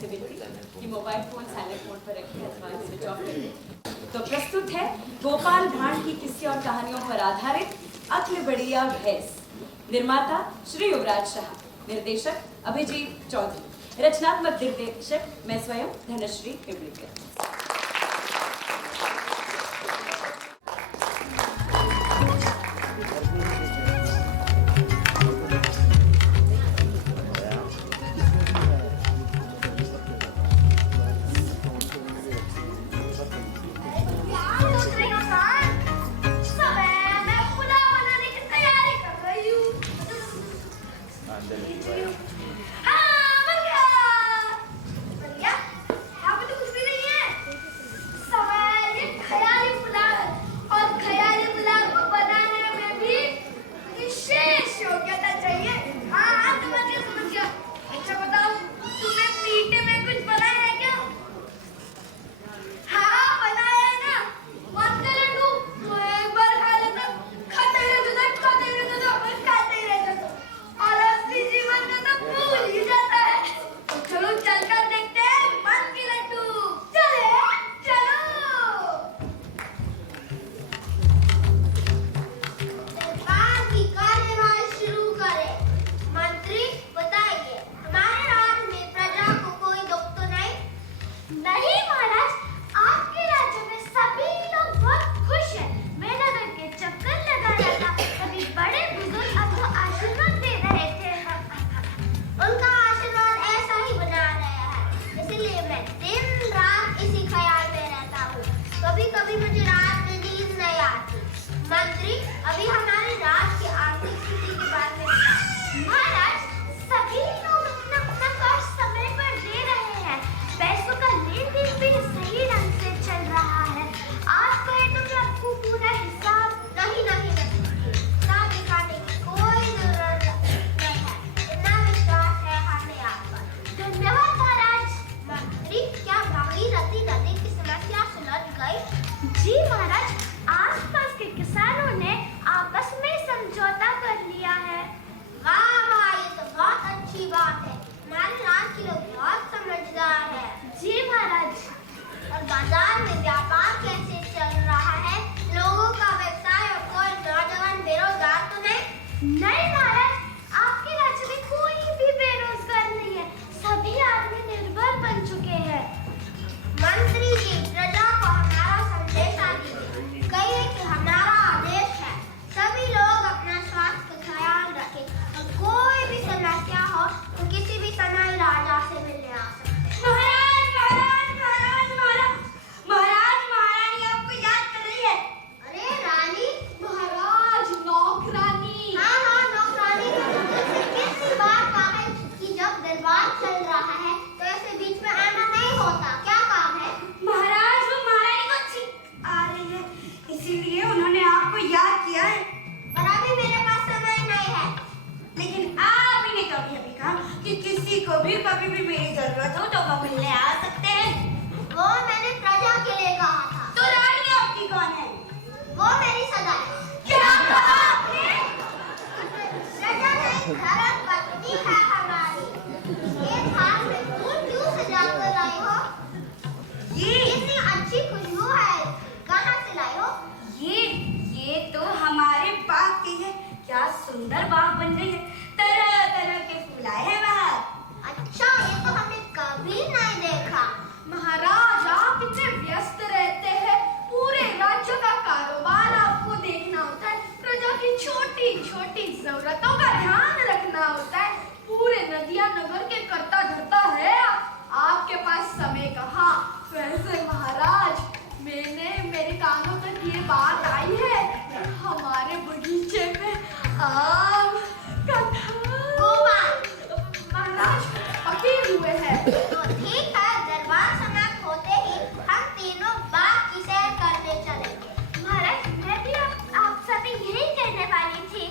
से विनती कि मोबाइल फोन साइलेंट मोड पर रखें अथवा स्विच ऑफ कर दें। तो प्रस्तुत है गोपाल भांड की किस्से और कहानियों पर आधारित अखिल बढ़िया भैंस। निर्माता श्री युवराज शाह, निर्देशक अभिजीत चौधरी, रचनात्मक निर्देशक मैं स्वयं धनश्री पिपलीकर। सुंदर बाग बन गई है, तरह तरह के फूल आए हैं बाहर। अच्छा, ये तो हमने कभी नहीं देखा। महाराज आप इतने व्यस्त रहते हैं, पूरे राज्य का कारोबार आपको देखना होता है, प्रजा की छोटी छोटी जरूरतों का ध्यान रखना होता है, पूरे नदिया नगर के करता धरता है, आपके पास समय कहाँ। वैसे महाराज मेरे कानों तक ये बात आई है, हमारे बगीचे में आम कटहल महाराज पके हुए हैं। तो ठीक है, दरबार समाप्त होते ही हम तीनों बाग की सैर करने चलेंगे। महाराज मैं भी आप सभी यही कहने वाली थी।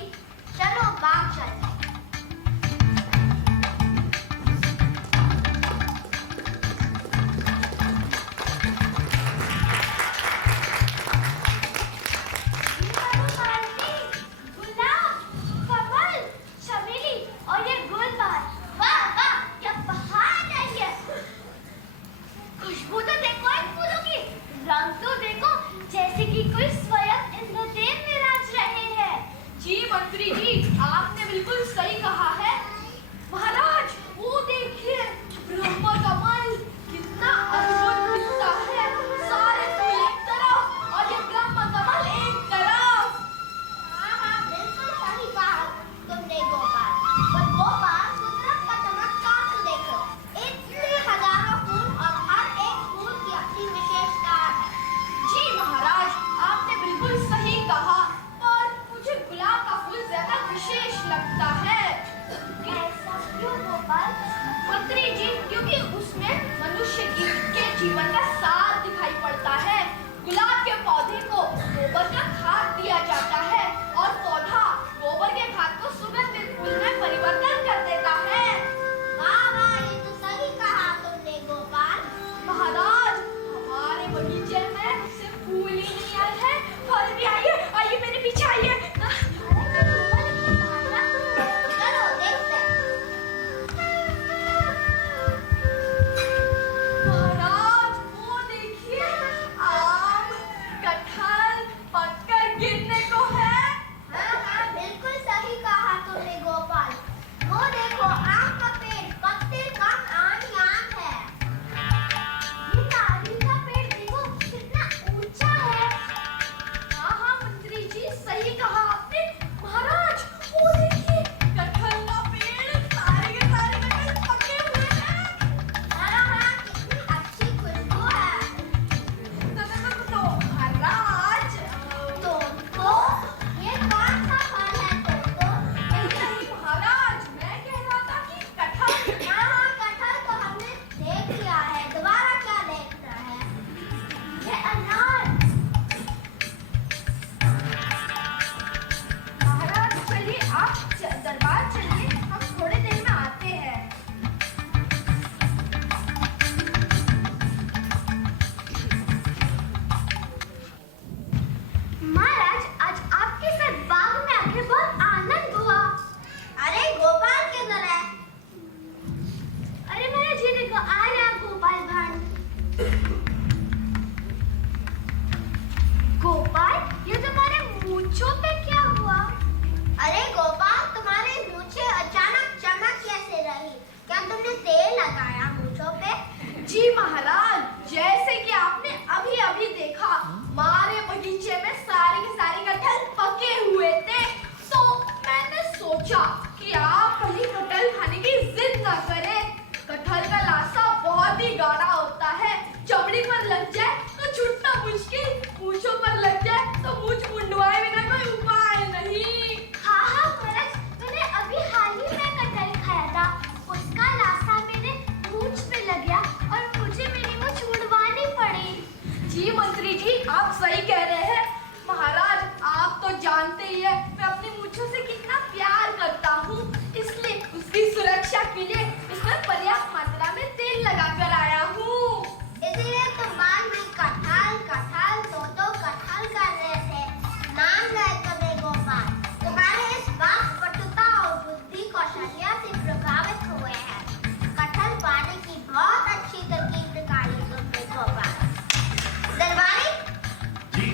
चलो बाग चलते हैं। विशेष लगता है। ऐसा क्यों गोपाल? मंत्री जी, क्योंकि उसमें मनुष्य के जीवन का सार दिखाई पड़ता है। गुलाब के पौधे को गोबर का खाद दिया जाता है और पौधा गोबर के खाद को सुगंधित फूल में परिवर्तन कर देता है। वाह वाह, ये तो सही कहा तुमने गोपाल। महाराज, हमारे बगीचे में सिर्फ फूल ही नहीं आए हैं, फल भी आइए। आइए मेरे पीछे आइए। चलो देखते हैं। महाराज, वो देखिए, आम, कटहल पककर गिरने को है। हाँ हाँ, बिल्कुल सही कहा तुमने गोपाल। वो देखो, आम का पेड़ पत्ते कम आम ही आम है। ये नारियल का पेड़ देखो कितना ऊंचा है। हाँ हाँ मंत्री जी, सही कहा आपने। महाराज, वो देखिए, कटहल का पेड़ सारे के सारे कटहल पके हुए हैं। हाँ हाँ, कितनी अच्छी खुशबू है। तो महाराज, तुमको ये कौन सा फल है तुमको? नहीं महाराज, मैं कह रहा था कि कटहल। हाँ हाँ, कटहल तो हमने देख लिया है, दोबारा क्या देखना है? ये अनार। महाराज चलिए, आप दरबार चलिए, हम थोड़ी देर में आते हैं। महाराज, आज आपके साथ बाग में आके बहुत आनंद हुआ। अरे गोपाल किधर है? अरे महाराज, ये देखो आ रहा गोपाल भांड। गोपाल, ये तुम्हारे मूंछों पे क्या हुआ? अरे गोपाल, तुम्हारे मूंछें अचानक चमक कैसे रही? क्या तुमने तेल लगाया मूंछों पे? जी महाराज, जैसे कि आपने अभी अभी देखा, हमारे बगीचे में सारे के सारे कटहल पके हुए थे, तो मैंने सोचा कि आप कहीं कटहल खाने की जिद न करें। कटहल का लासा बहुत ही गाढ़ा होता है, चमड़ी पर लग जाए तो छूटना मुश्किल, मूंछों पर लग जाए तो मूंछ मुंडवाए बिना कोई उपाय नहीं। हाँ हाँ महाराज, मैंने अभी हाल ही में कटहल खाया था। उसका लासा मेरे मूंछ पे लग गया और मुझे मेरी मूंछ मुड़वानी पड़ी। जी मंत्री जी, आप सही कह रहे हैं। महाराज, आप तो जानते ही है मैं अपनी मूंछों से कितना प्यार करता हूँ, इसलिए उसकी सुरक्षा के लिए इसमें पर्याप्त मात्रा में तेल लगा कर आया हूँ। इसीलिए तो बाग में कटहल कटहल दो कटहल कर रहे थे। मान गए तुम्हें गोपाल, तुम्हारे इस बाग पटुता और बुद्धि कौशल्या से प्रभावित हुए हैं। कटहल पाने की बहुत अच्छी तरकीब निकाली तुमने गोपाल। दरबारी जी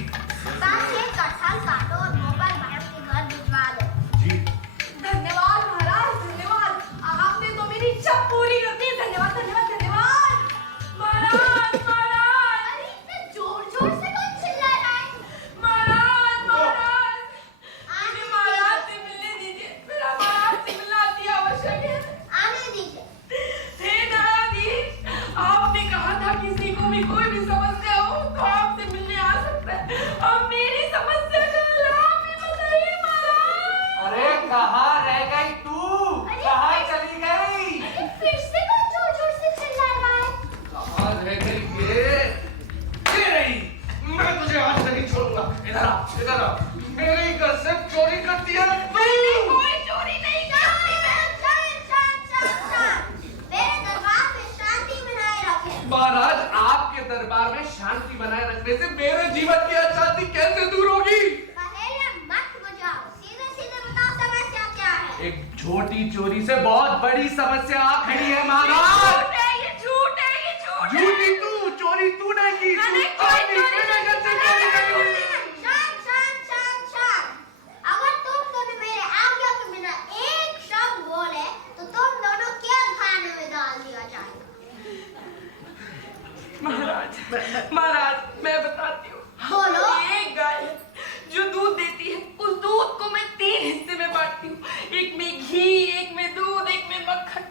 बाग से कटहल काटो और गोपाल भांड के घर भिजवा दो। जी धन्यवाद महाराज, धन्यवाद। आपने तो मेरी इच्छा पूरी कर दी। धन्यवाद धन्यवाद धन्यवाद। महाराज महाराज, अरे इतने जोर जोर से कौन चिल्ला रहा है? महाराज महाराज, आने मुझे महाराज से मिलने दीजिए, मेरा महाराज से मिलना अति आवश्यक है। आने दीजिए। हे न्यायाधीश, आपने कहा था किसी को भी कोई भी समस्या हो तो आपसे मिलने आ सकता है। अब मेरी समस्या का हल आप ही बताइए महाराज। अरे कहाँ रह गई तू? अरे, कहाँ चली गई? अरे फिर से कौन जोर जोर से चिल्ला रहा है? कहाँ रह गई ये रही। मैं तुझे आज नहीं छोड़ूंगा। इधर आ, इधर आ। मेरे घर से चोरी करती है मैंने तू। कोई चोरी नहीं करती। मेरे दरबार में शांति बनाए रखे। महाराज, आपके दरबार में शांति बनाए रखने से मेरे जीवन की अशांति कैसे दूर होगी? पहेलियां मत बुझाओ, सीधे सीधे बताओ समस्या क्या है? एक छोटी चोरी से बहुत बड़ी समस्या आ खड़ी है महाराज। झूठ है ये, झूठ है ये, झूठ है। झूठी तू, चोरी तूने की। मैंने तू कोई आपने चोरी मेरे घर से नहीं चोरी की। करी। शांत। अगर तुम दोनों मेरे आज्ञा के बिना एक शब्द बोले तो तुम दोनों क्या खाने में डाल दिया जाएगा। महाराज मैं बताती हूँ। बोलो। एक गाय है जो दूध देती है, उस दूध को मैं 3 हिस्से में बांटती हूँ, एक में घी, एक में दूध, एक में मक्खन,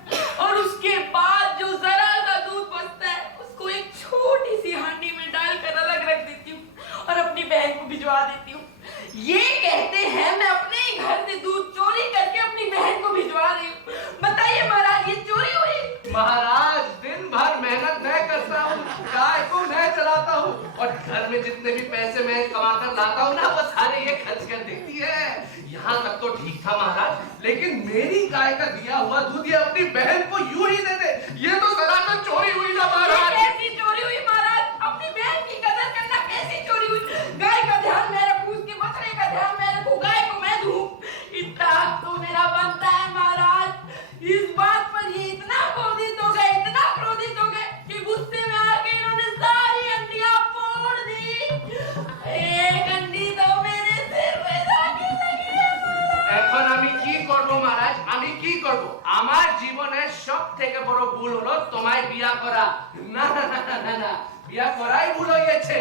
और उसके बाद जो जरा सा दूध बचता है उसको एक छोटी सी हांडी में डालकर अलग रख देती हूँ। था महाराज, लेकिन मेरी गाय का दिया हुआ दूध ये अपनी बहन को यूं ही दे दे, ये तो सरासर चोरी हुई ना महाराज। कैसी चोरी हुई महाराज? अपनी बहन की कदर करना कैसी चोरी हुई? गाय का ध्यान मैं रखूं, उसके बछड़े का ध्यान मैं रखूं, गाय को मैं दूं, इतना हक तो मेरा बनता है महाराज। इस बात पर ये इतना क्रोधित हो गए, इतना क्रोधित हो गए कि गुस्से में आके इन्होंने सारी अंडियां फोड़ दी। एक अंडी तो मेरे सिर पे जाके लगी है महाराज। এখন আমি কি করব মহারাজ, আমি কি করব? আমার জীবনে সবথেকে বড় ভুল হলো তোমায় বিয়া করা। না না না না না, বিয়া করাই ভুল হয়েছে।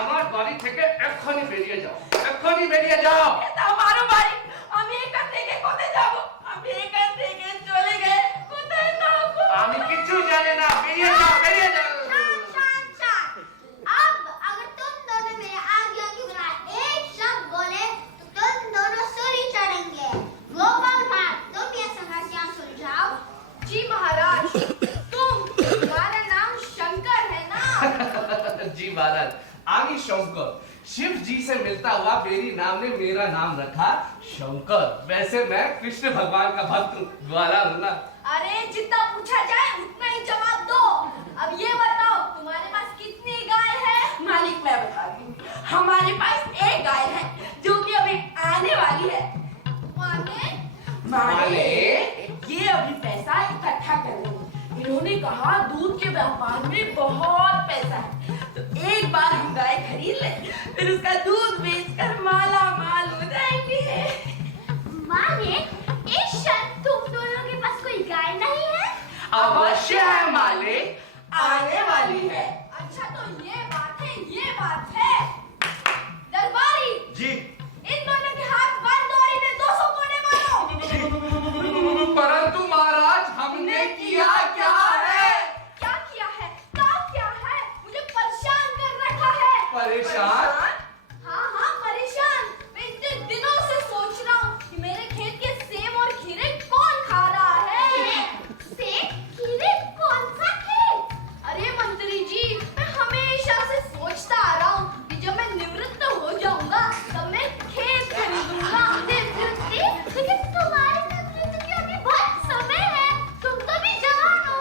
আমার বাড়ি থেকে এক্ষুনি বেরিয়ে যাও, এক্ষুনি বেরিয়ে যাও। এটা আমারও বাড়ি, আমি এখান থেকে কোথায় যাব? আমি এখান থেকে চলে গেলে কোথায় যাবো? আমি কিছু জানি না, বেরিয়ে যাও, বেরিয়ে যাও। शांत। अब अगर तुम दोनों मेरे आज्ञा के बिना एक शब्द बोले तो तुम दोनों सूली चढ़ेंगे। गोपाल भाट, तुम ये समस्या सुलझाओ। जी महाराज, तुम्हारा नाम शंकर है ना? जी महाराज, आमी शंकर, शिव जी से मिलता हुआ मेरी नाम ने मेरा नाम रखा शंकर। वैसे मैं कृष्ण भगवान का भक्त ग्वाला हूँ ना। अरे जितना पूछा जाए उतना ही जवाब दो। अब ये बताओ तुम्हारे पास कितनी गाय है? मालिक मैं बताती हूँ, हमारे पास एक गाय है जो कि अभी आने वाली है। माने ये अभी पैसा इकट्ठा कर रही है। इन्होंने कहा दूध के व्यापार में बहुत पैसा है, तो एक बार हम गाय खरीद ले, फिर उसका दूध बेचकर माला माल हो जाएंगे। माने इस क्षण तुम दोनों के पास कोई गाय नहीं है? अवश्य है मालिक, आने वाली है। अच्छा तो ये बात है, ये बात है। दरबारी, जी। इन दोनों के हाथ बांध दो और इन्हें 200 कोड़े मारो। परंतु महाराज हमने किया क्या है? क्या किया है? काम क्या है? मुझे परेशान कर रखा है। परेशान? हाँ हाँ परेशान। मैं इतने दिनों से सोच रहा हूँ कि मेरे खेत के सेब और खीरे कौन खा रहा है। सेब, खीरे, कौन सा खेत? अरे मंत्री जी, मैं हमेशा से सोचता आ रहा हूँ कि जब मैं निवृत्त हो जाऊंगा तब मैं खेत खरीदूंगा। निवृत्ति? लेकिन तुम्हारी निवृत्ति की अभी बहुत समय है, तुम तो भी जवान हो।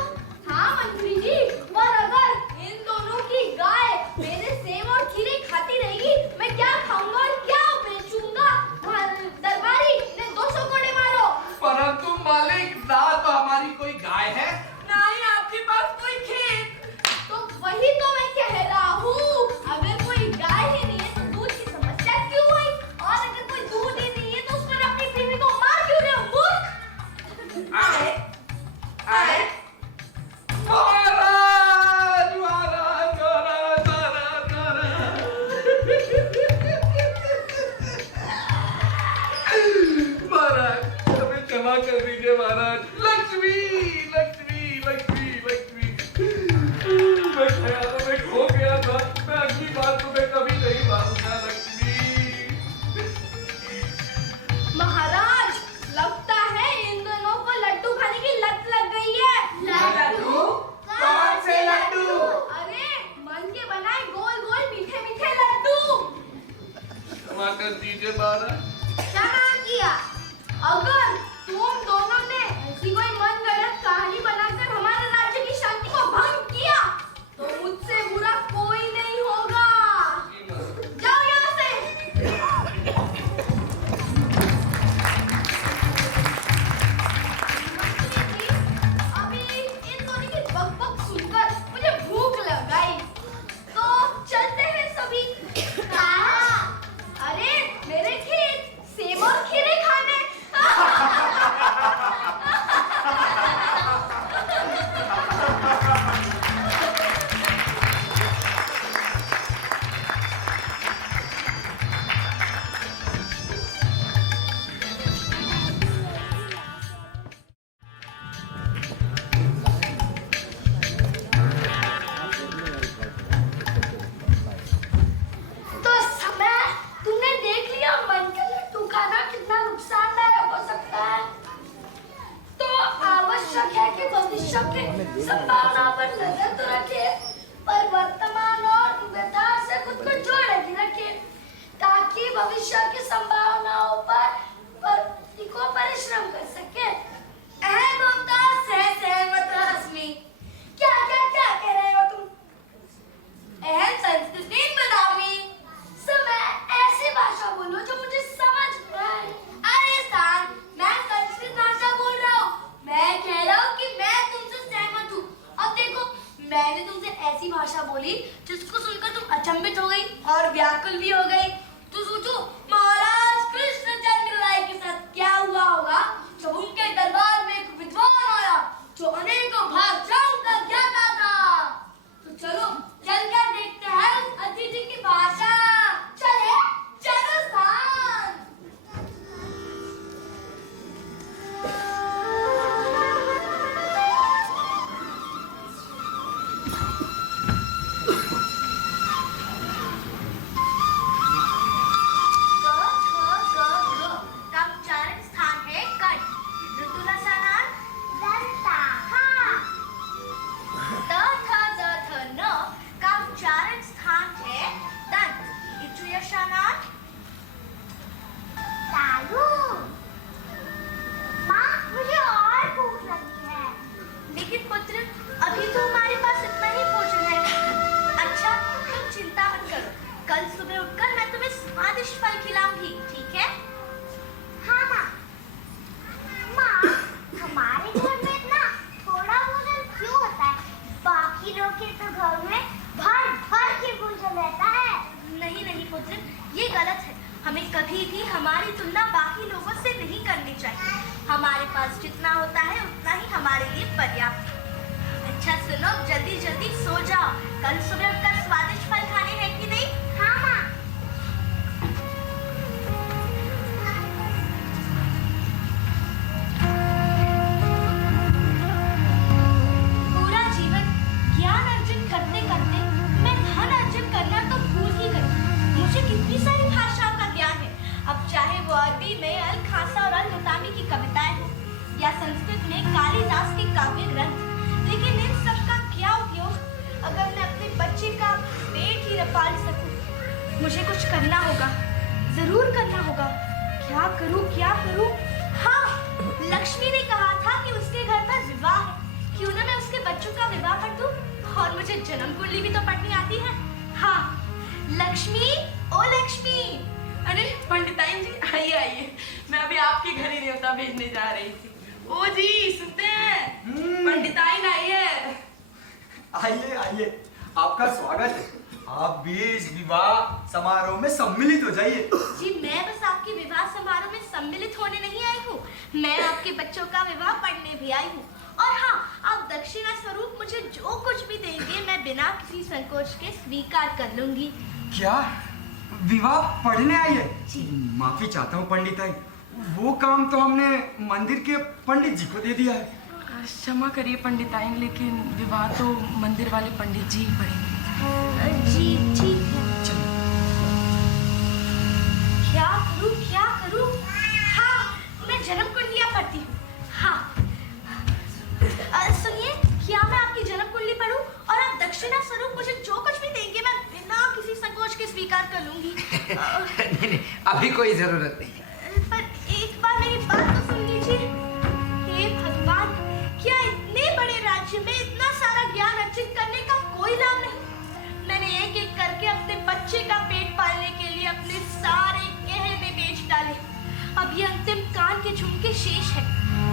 हाँ मंत्री जी, पर अगर इन दोनों की गाय मेरे सेब और खीरे खाती रहेगी, मैं क्या खाऊंगा और क्या बेचूंगा? दरबारी, इन्हें 200 कोड़े मारो। परंतु मालिक ना तो हमारी कोई गाय है, ना ही आपके पास कोई खेत। तो वही तो मैं कह रहा हूँ, अगर कोई गाय ही नहीं है तो दूध की समस्या क्यों हुई? और अगर कोई दूध ही नहीं है तो उस पर अपनी बीवी को मार क्यों रहे हो मूर्ख? आए आए महाराज, महाराज, महाराज, महाराज, महाराज, हमें क्षमा कर दीजिए महाराज। लक्ष्मी, लक्ष्मी, लक्ष्मी, लक्ष्मी, मैं ख्यालों में खो गया था, मैं अगली बार तुम्हें कभी नहीं मारूंगा लक्ष्मी। महाराज, लगता है इन दोनों को लड्डू खाने की लत लग गई है। लड्डू? कौन से लड्डू? अरे मन के बनाए गोल गोल मीठे मीठे लड्डू। क्षमा कर दीजिए महाराज। क्या नाम किया? अगर तुम दोनों ने ऐसी कोई मन गलत कहानी बनाकर हमारे राज्य की शांति को भंग किया तो मुझसे बुरा कोई नहीं होगा। जाओ यहाँ से। अभी इन दोनों की बकबक सुनकर मुझे भूख लग गई, तो चलते हैं सभी। कहाँ? अरे मेरे खेत सेब और खीरे खाने। तो समय तुमने देख लिया मन के लड्डू खाना कितना नुकसानदायक हो सकता है। तो आवश्यक है कि भविष्य के संभावना पर नजर तो रखे, पर वर्तमान और व्यवहार से खुद को जोड़े भी रखे, ताकि भविष्य की संभावनाओं पर पास जितना होता है उतना ही हमारे लिए पर्याप्त है। अच्छा सुनो, जल्दी जल्दी सो जाओ, कल सुबह उठकर स्वादिष्ट फल खाने हैं कि नहीं? हाँ माँ। पूरा जीवन ज्ञान अर्जित करते करते मैं धन अर्जित करना तो भूल ही गई। मुझे कितनी सारी भाषाओं का ज्ञान है, अब चाहे वो अरबी में अल खासा और अल मुतामी की कविताएं हो या संस्कृत में कालिदास के काव्य ग्रंथ, लेकिन इन सब का क्या उपयोग अगर मैं अपने बच्चे का पेट ही न पाल सकूं। मुझे कुछ करना होगा, जरूर करना होगा। क्या करूं क्या करूं? हाँ, लक्ष्मी ने कहा था कि उसके घर पर विवाह है, क्यों ना मैं उसके बच्चों का विवाह कर दूं? और मुझे जन्म कुंडली भी तो पढ़नी आती है। हाँ, लक्ष्मी, ओ लक्ष्मी। अरे पंडिताइन जी, आइए आइए, मैं अभी आपके घर ही न्योता भेजने जा रही थी। ओ जी सुनते हैं, पंडिताइन आइए। आइए आइए, आपका स्वागत है। आप भी इस विवाह समारोह में सम्मिलित हो जाइए। जी मैं बस आपके विवाह समारोह में सम्मिलित होने नहीं आई हूँ, मैं आपके बच्चों का विवाह पढ़ने भी आई हूँ। और हाँ, आप दक्षिणा स्वरूप मुझे जो कुछ भी देंगे मैं बिना किसी संकोच के स्वीकार कर लूंगी। क्या विवाह पढ़ने आई है? जी। माफी चाहता हूँ पंडिताई, वो काम तो हमने मंदिर के पंडित जी को दे दिया है। क्षमा करिए पंडिताइन, लेकिन विवाह तो मंदिर वाले पंडित जी ही पढ़ेंगे। जी ठीक है। चलिए। क्या करूँ? हाँ, मैं जन्म कुंडलियाँ पढ़ती हूँ। हाँ, सुनिए, क्या मैं आपकी जन्म कुंडली पढ़ूं और आप दक्षिणा स्वरूप मुझे जो कुछ भी देंगे मैं बिना किसी संकोच के स्वीकार कर लूंगी। नहीं, अभी कोई जरूरत नहीं। पर एक बार मेरी बात तो सुन लीजिए। हे भगवान, क्या इतने बड़े राज्य में इतना सारा ज्ञान अर्जित करने का कोई लाभ नहीं? मैंने एक एक करके अपने बच्चे का पेट पालने के लिए अपने सारे गहने बेच डाले। अब ये अंतिम कान के झुमके शेष है,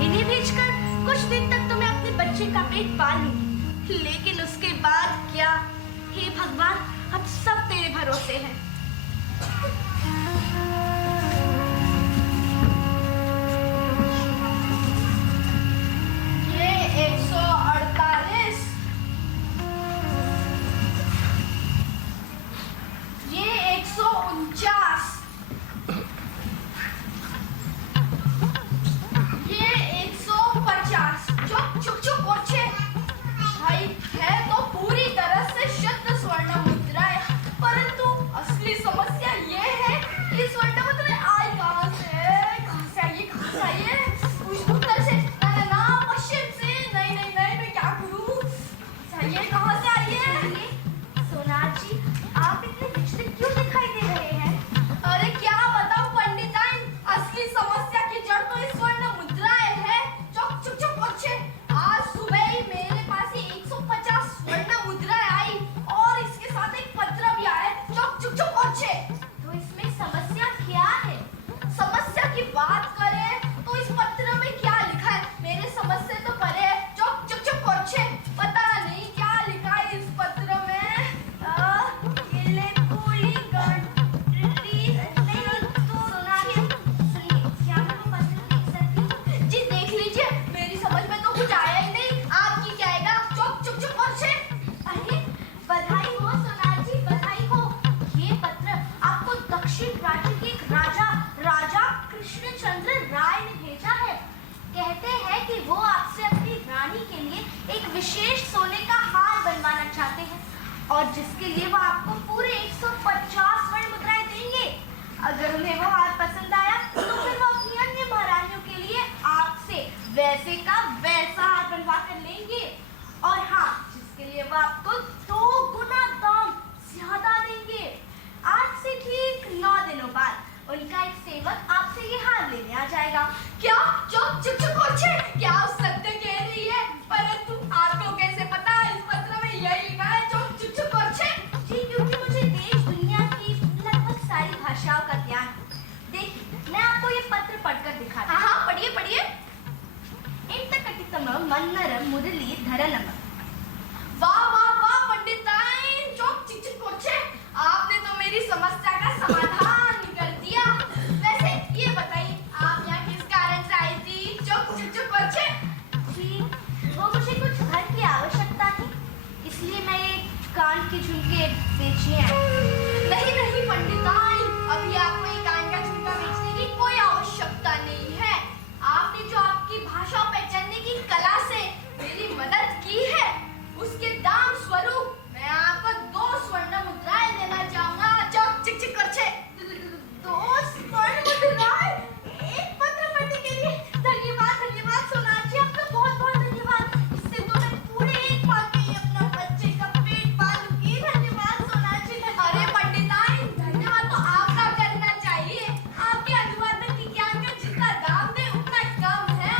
इन्हें बेचकर कुछ दिन तक तो मैं अपने बच्चे का पेट पाल लूंगी, लेकिन उसके बाद क्या? हे भगवान, अब सब तेरे भरोसे हैं। ये 148, ये 149, ये 150। चुप चुप चुप कोचे भाई, है तो पूरी तरह से शुद्ध स्वर्ण मुद्रा है, परंतु असली समस्या ये है कि स्वर्ण मुद्रा आई कहाँ से आई है? उत्तर से ना, पश्चिम से नहीं, मैं क्या करूँ? कहाँ से आई है? सोनार जी, आप इतने विचलित क्यों दिखाई दे रहे हैं? अरे क्या बताऊं पंडिताइन, असली समस्या की जड़ तो इस स्वर्ण मुद्राएं है। चुप चुप चुप अच्छे, आज सुबह ही मेरे पास ही 150 स्वर्ण मुद्राएं आई और इसके साथ एक पत्र भी आया। चुप चुप चुप अच्छे। तो इसमें समस्या क्या है? समस्या की बात करें तो इस पत्र में क्या लिखा है मेरे समझ से तो परे है। चुप चुप चुप अच्छे, पता नहीं क्या लिखा है इस पत्र में। जी देख लीजिए, मेरी समझ में तो कुछ आया ही नहीं, आपकी क्या आएगा? चुप चुप चुप अच्छे। अरे बधाई हो सोनार जी, बधाई हो। ये पत्र आपको दक्षिण राज्य के एक राजा कृष्णचंद्र राय ने भेजा है। कहते हैं कि वो आपसे अपनी रानी के लिए एक विशेष सोने का हार बनवाना चाहते हैं और जिसके लिए वो आपको पूरे 150 स्वर्ण मुद्राएं देंगे। अगर उन्हें वो हार पसंद आया तो फिर वो अपनी अन्य महारानियों के लिए आपसे वैसे का वैसा हार बनवा कर लेंगे। और हाँ, जिसके लिए वो आपको 2 गुना दाम ज्यादा देंगे। आज से ठीक 9 दिनों बाद उनका एक सेवक आपसे ये हार लेने आ जाएगा। क्या? चुप चुप चुप अच्छे, क्या आप सत्य कह रही है? परंतु आपको कैसे पता इस पत्र में यही लिखा है? चुप चुप चुप अच्छे। जी, क्योंकि मुझे देश दुनिया की लगभग सारी भाषाओं का ज्ञान है। देखिए, मैं आपको ये पत्र पढ़कर दिखाती हूँ। हाँ, पढ़िए पढ़िए। इंतकटितम मन्नरम मुरली धरनम। वाह वाह वाह पंडिताइन, चुप चुप चुप अच्छे, आपने तो मेरी समस्या का समाधान कर दिया। वैसे ये बताइए, आप यहाँ किस कारण से आई थी? चुप चुप चुप कान के झुमके बेचिए। नहीं नहीं पंडिताई, अभी आपको ये कान का झुमका बेचने की कोई आवश्यकता नहीं है। आपने जो आपकी भाषा पहचानने की कला से मेरी मदद की है, उसके दाम स्वरूप मैं आपको 2 स्वर्ण मुद्राएं देना चाहूंगा। चौक चिक चिक कर छे 2 स्वर्ण मुद्राएं एक पत्र पढ़ने के लिए। धन्यवाद धन्यवाद सोनाक्षी, आपका बहुत बहुत धन्यवाद। इससे तो मैं पूरे एक बार में ही अपना बच्चे का पेट पालूंगी। धन्यवाद सोनाक्षी। अरे पंडिताई, धन्यवाद तो आपका करना चाहिए। आपके अनुवादक की ज्ञान का जितना दाम दे उतना कम है।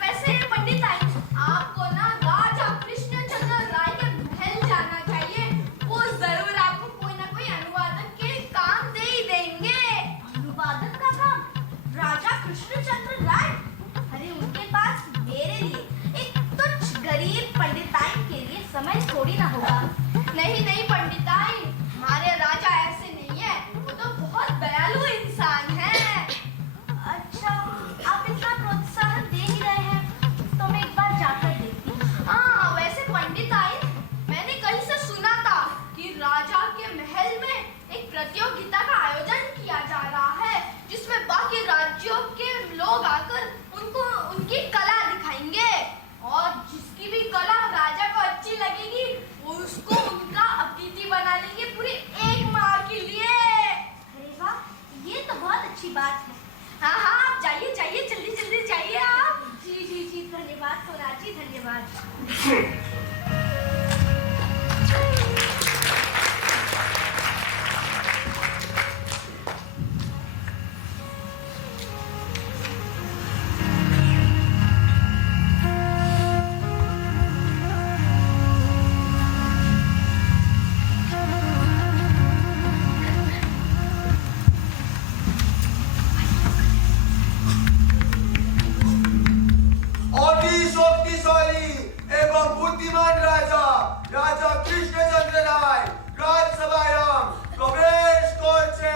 वैसे पंडिताई, आपको ना राजा कृष्णचंद्र राय के महल जाना चाहिए। वो जरूर आपको कोई ना कोई अनुवादक के काम दे ही देंगे। अनुवादक का काम? राजा कृष्णचंद्र राय? अरे उनके पास मेरे लिए एक तुच्छ गरीब पंडिताई के लिए समय थोड़ी ना होगा। नहीं नहीं पंडिताई, हमारे राजा ऐसे नहीं है, वो तो बहुत दयालु इंसान है। अच्छा, आप इतना प्रोत्साहन दे ही रहे हैं तो मैं एक बार जाकर देखती हूँ। हाँ वैसे पंडिताई, मैंने कहीं से सुना था कि राजा के महल में एक प्रतियोगिता का आयोजन किया जा रहा है, जिसमें बाकी राज्यों के लोग आकर उनको उनकी कला दिखाएंगे, और जिसकी भी कला राजा को अच्छी लगेगी उसको उनका अतिथि बना लेंगे पूरे 1 माह के लिए। अरे वाह, ये तो बहुत अच्छी बात है। हाँ हाँ, आप जाइए जाइए, जल्दी जल्दी जाइए आप। जी जी जी, धन्यवाद सोनाक्षी, धन्यवाद। शक्तिशाली एवं बुद्धिमान राजा राजा कृष्णचंद्र राय राजसभायाम प्रवेश करছে।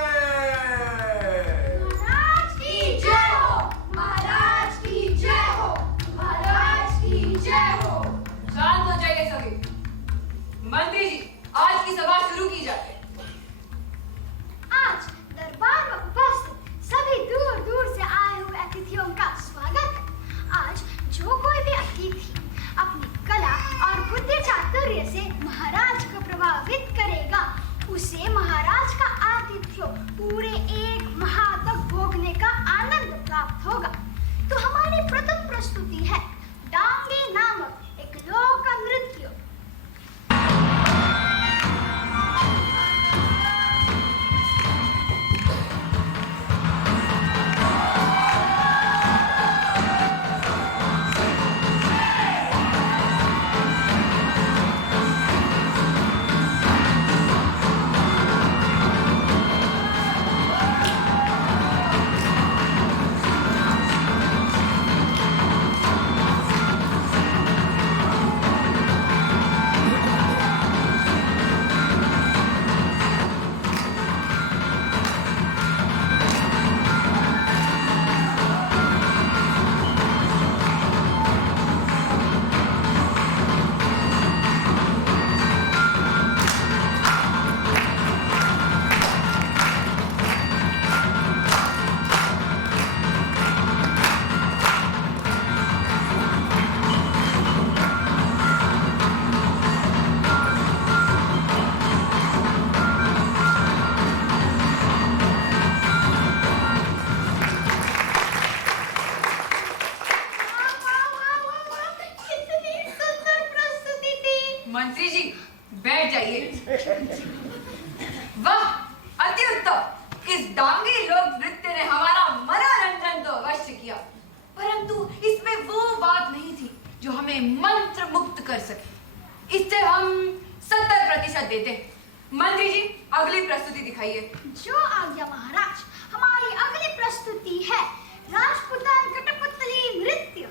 महाराज की जय हो, महाराज की जय हो, महाराज की जय हो। शांत हो जाइए सभी। मंत्री जी, आज की सभा शुरू की जाए। आज दरबार में उपस्थित सभी दूर दूर से आए हुए अतिथियों का स्वागत है। आज जो कोई भी अतिथि अपनी कला और बुद्धि चातुर्य से महाराज को प्रभावित करेगा, उसे महाराज का आतिथ्य पूरे 1 माह तक भोगने का आनंद प्राप्त होगा। तो हमारी प्रथम प्रस्तुति है डांगे नामक एक लोक नृत्य। मंत्री जी, बैठ जाइए। वाह, अति उत्तम। इस डांगी लोक नृत्य ने हमारा मनोरंजन तो अवश्य किया, परंतु इसमें वो बात नहीं थी जो हमें मंत्र मुक्त कर सके। इससे हम 70% देते हैं। मंत्री जी, अगली प्रस्तुति दिखाइए। जो आज्ञा महाराज। हमारी अगली प्रस्तुति है राजपुतान कठपुतली नृत्य।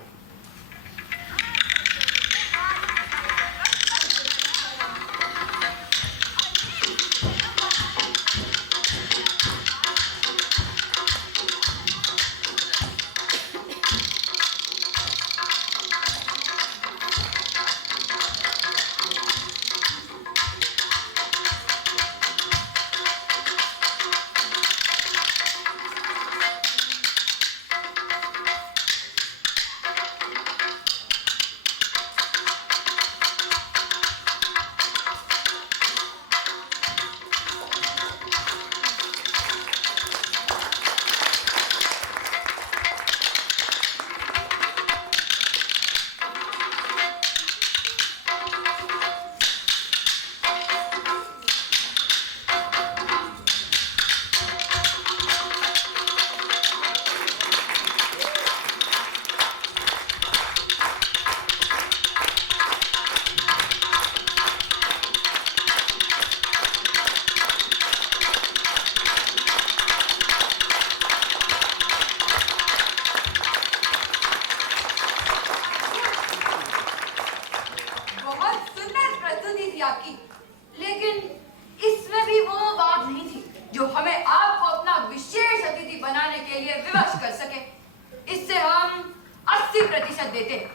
सके। इससे हम 80% देते हैं।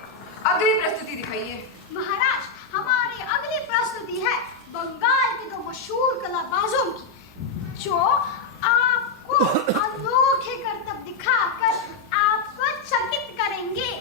अगली प्रस्तुति दिखाइए। महाराज, हमारी अगली प्रस्तुति है बंगाल के दो मशहूर कलाबाजों की, जो आपको अनोखे करतब दिखाकर आपको चकित करेंगे।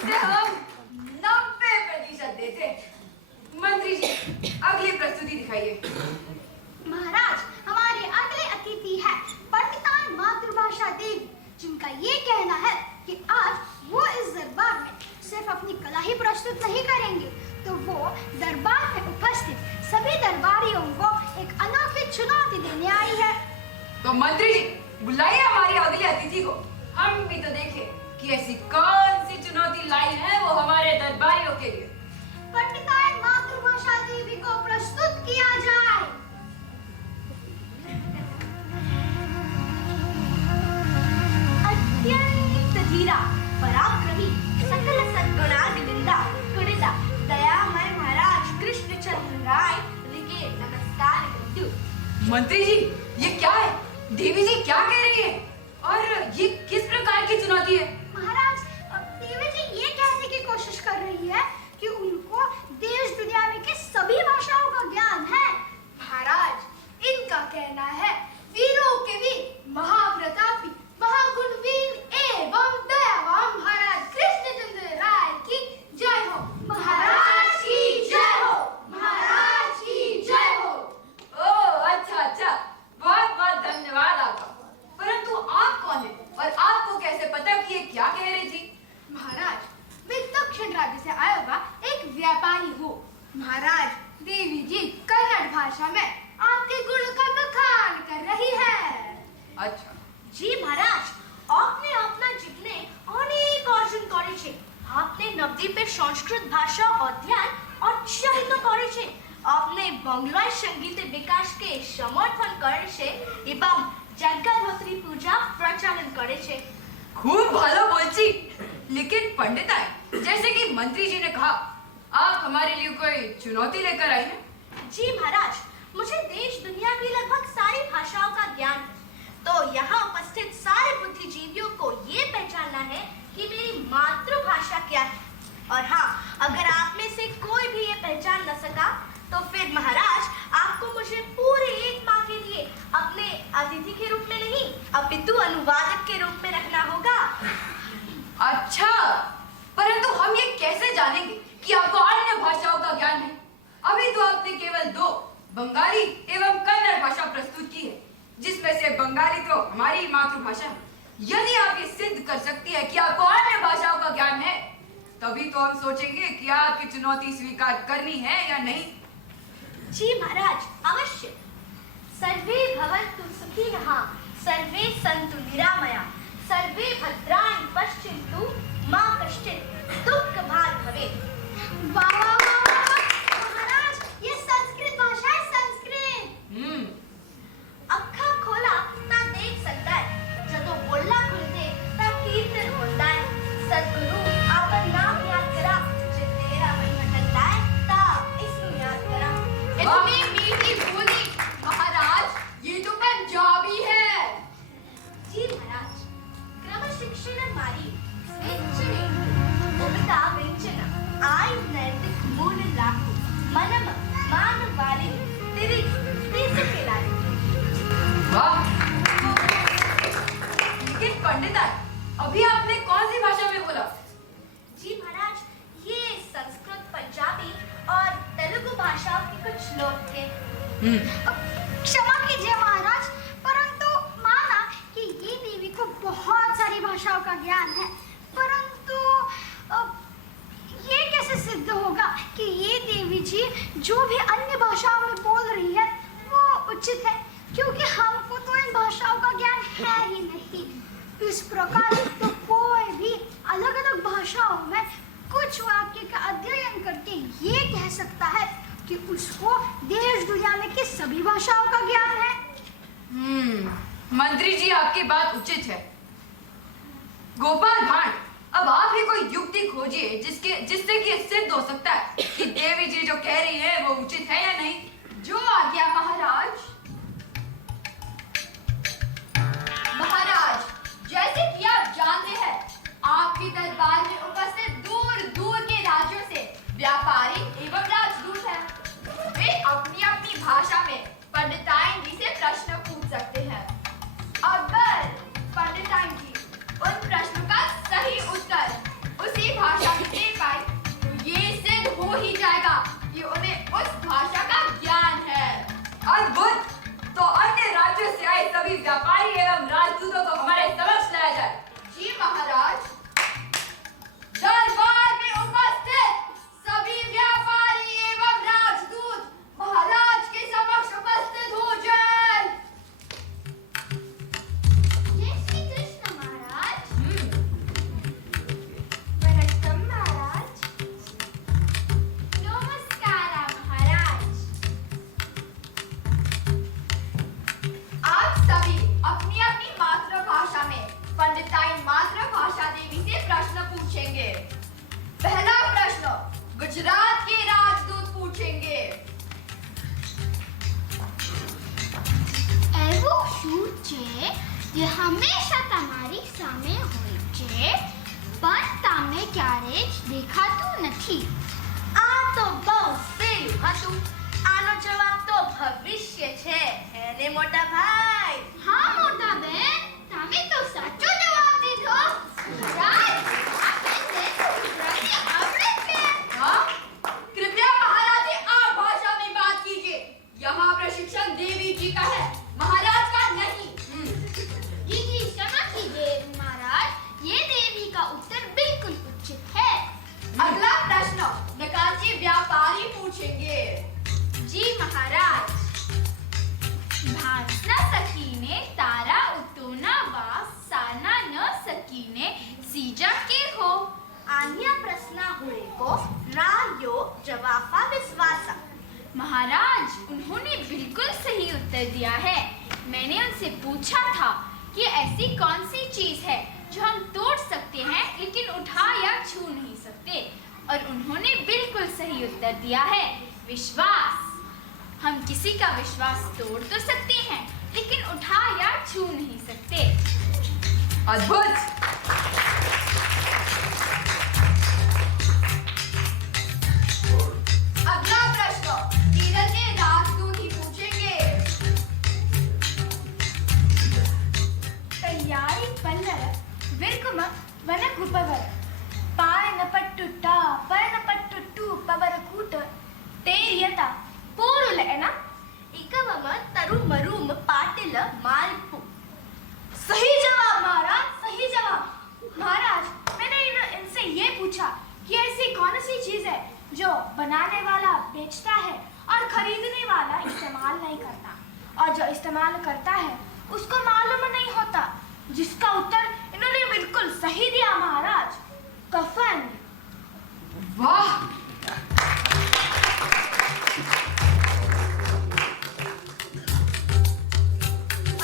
इसे हम 90% देते हैं। मंत्री जी, अगली प्रस्तुति दिखाइए। महाराज, हमारे अगले अतिथि है पंडिताइन मातृभाषा देवी, जिनका ये कहना है कि आज वो इस दरबार में सिर्फ अपनी कला ही प्रस्तुत नहीं करेंगे, तो वो दरबार में उपस्थित सभी दरबारियों को एक अनोखी चुनौती देने आई है। तो मंत्री जी, बुलाइए हमारी अगली अतिथि को। हम भी तो देखें कि ऐसी कौन सी चुनौती लाई है वो हमारे दरबारियों के लिए। पंडिताइन मातृभाषा देवी को प्रस्तुत किया जाए। अत्यंत धीरा, पराक्रमी, सकल सद्गुणादिविंदा, कुड़िदा, दयामय महाराज कृष्णचंद्र राय लिखे नमस्कार करती हूँ। मंत्री जी, ये क्या है? देवी जी क्या कह रही है? और ये किस प्रकार की चुनौती है? महाराज, देवी जी ये कहने की कोशिश कर रही है कि उनको देश दुनिया में के सभी भाषाओं का ज्ञान है। महाराज, इनका कहना है वीरों के वीर, महाप्रतापी, महागुणवीर एवं दयावान महाराज कृष्णचंद्र राय की जय हो। महाराज की जय हो। महाराज की जय हो। ओह, अच्छा, बहुत बहुत धन्यवाद आपका। परंतु आप कौन है और आपको कैसे पता कि ये क्या कह रही थी? महाराज, मैं दक्षिण राज्य से आया हुआ एक व्यापारी हूँ। महाराज, देवी जी कन्नड़ भाषा में आपके गुण का बखान कर रही है। अच्छा, जी महाराज, आपने अपना जीवने अनेक अर्जन करेছে। आपने नवद्वीपेर संस्कृत भाषा अध्ययन उत्साहित करेছে। आपने बंगलाय संगीते विकास के समर्थन करेছে এবং जगन्नाथी पूजा प्रचलन करेছে। खूब भालो बोलची। लेकिन पंडिताई, जैसे कि मंत्री जी ने कहा, आप हमारे लिए कोई चुनौती लेकर आई हैं? जी महाराज, मुझे देश दुनिया की लगभग सारी भाषाओं का ज्ञान है, तो यहाँ उपस्थित सारे बुद्धिजीवियों को ये पहचानना है कि मेरी मातृभाषा क्या है। और हाँ, अगर आप में से कोई भी ये पहचान न सका, तो फिर महाराज आपको मुझे पूरे 1 माह के लिए अपने अतिथि के रूप में नहीं, अपितु अनुवादक के रूप में रखना होगा। अच्छा, परंतु हम ये कैसे जानेंगे कि आपको अन्य भाषाओं का ज्ञान है? अभी तो आपने केवल 2 बंगाली एवं कन्नड़ भाषा प्रस्तुत की है, जिसमें से बंगाली तो हमारी मातृभाषा है। यदि आप ये सिद्ध कर सकती है कि आपको अन्य भाषाओं का ज्ञान है, तभी तो हम सोचेंगे कि आपकी चुनौती स्वीकार करनी है या नहीं। जी महाराज, अवश्य। सर्वे भवन्तु सुखिनः, सर्वे सन्तु निरामया, सर्वे भद्राणि पश्यन्तु, मा कश्चित् दुःखभाग् भवेत्। वाह वाह वाह वाह! महाराज, ये संस्कृत भाषा है, संस्कृत। अखा खोला ना देख सकता है। पंडिताई, अभी आपने कौन सी भाषा में बोला? जी महाराज, ये संस्कृत, पंजाबी और तेलुगु भाषाओं के कुछ श्लोक थे। क्षमा कीजिए महाराज, परंतु माना कि ये देवी को बहुत सारी भाषाओं का ज्ञान है, परंतु ये कैसे सिद्ध होगा कि ये देवी जी जो भी अन्य भाषाओं में बोल रही है वो उचित है, क्योंकि हमको तो इन भाषाओं का ज्ञान है ही नहीं। इस प्रकार तो कोई भी अलग अलग भाषाओं में कुछ वाक्य का अध्ययन करके ये कह सकता है कि उसको देश दुनिया में की सभी भाषाओं का ज्ञान है। मंत्री जी, आपकी बात उचित है। गोपाल भांड, अब आप ही कोई युक्ति खोजिए जिससे कि सिद्ध हो सकता है कि देवी जी जो कह रही है वो उचित है या नहीं। जो आज्ञा महाराज। महाराज, जैसे कि आप जानते हैं, आपके दरबार में उपस्थित दूर दूर के राज्यों से व्यापारी एवं राजदूत हैं। वे अपनी अपनी भाषा में पंडिताइन जी से प्रश्न पूछ सकते हैं। अगर पंडिताइन जी उन प्रश्नों का सही उत्तर उसी भाषा में दे पाए तो ये सिद्ध हो ही जाएगा कि उन्हें उस भाषा का ज्ञान है। अद्भुत! तो अन्य राज्यों से आए सभी व्यापारी एवं राजदूतों को हमारे समक्ष लाया जाए। जी महाराज। दरबार में उपस्थित सभी व्यापारी एवं राजदूत महाराज के समक्ष उपस्थित हो जाए। जय श्री कृष्ण महाराज। वनस्पति महाराज। नमस्कार महाराज। आप सभी अपनी अपनी मातृभाषा में पंडिताइन मातृभाषा देवी से प्रश्न पूछेंगे। पहला प्रश्न गुजरात के राजदूत पूछेंगे। એવું શું છે જે હંમેશા તમારી સામે હોય છે પણ તમને ક્યારેય જ દેખાતું નથી? આ તો બહુ સહેલું હતું। આનો જવાબ તો ભવિષ્ય છે એને મોટા ભાઈ। હા મોટા બેન, તમે તો સાચો જવાબ દીધો। મહારાજ, આપણે ગુજરાતી આવડે છે? हाँ? कृपया महाराज से आप भाषा में बात कीजिए। यहाँ प्रशिक्षण देवी जी का है, महाराज का नहीं। जी क्षमा कीजिए महाराज, ये देवी का उत्तर बिल्कुल उचित है। अगला प्रश्न नकाशी व्यापारी पूछेंगे। जी महाराज। भासना सकीने तारा उतोना वा साना न सकीने सीजा के हो। अन्य प्रश्न हुए को रायो जवाफा विश्वासा। महाराज, उन्होंने बिल्कुल सही उत्तर दिया है। मैंने उनसे पूछा था कि ऐसी कौन सी चीज है जो हम तोड़ सकते हैं लेकिन उठा या छू नहीं सकते, और उन्होंने बिल्कुल सही उत्तर दिया है, विश्वास। हम किसी का विश्वास तोड़ तो सकते हैं लेकिन उठा या छू नहीं सकते। अद्भुत! अगला प्रश्न केरल के राजदूत ही पूछेंगे। तैयारी पल्लर विर्कुम वनकुपवर पायनपट्टुट्ट परनपट्टुट्टु पवरकूट तेरियता पोरुलेन इकवम तरुमरुम पाटिल मालपु। सही जवाब महाराज, सही जवाब। महाराज, मैंने इनसे ये पूछा कि ऐसी कौन सी चीज है जो बनाने वाला बेचता है और खरीदने वाला इस्तेमाल नहीं करता, और जो इस्तेमाल करता है उसको मालूम नहीं होता। जिसका उत्तर इन्होंने बिल्कुल सही दिया महाराज, कफन। वाह!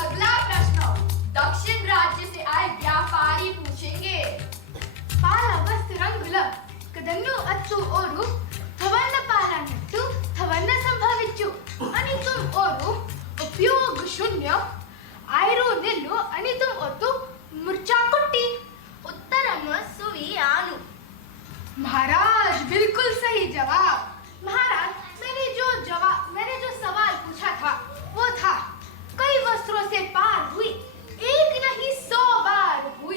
अगला प्रश्न दक्षिण राज्य से आए व्यापारी पूछेंगे। पाला वस्त्रंगुल कदन्नु अत्तु ओरु थवन्न पालनट्टु थवन्न संभविच्चु अनितुम ओरु उपयोग शून्य आयरु निल्लु अनितुम ओतु मूर्छा कुट्टी। उत्तरम सुवी आनु। महाराज, बिल्कुल सही जवाब। महाराज, मैंने जो सवाल पूछा था वो था, कई वस्त्रों से पार हुई, एक नहीं 100 बार हुई।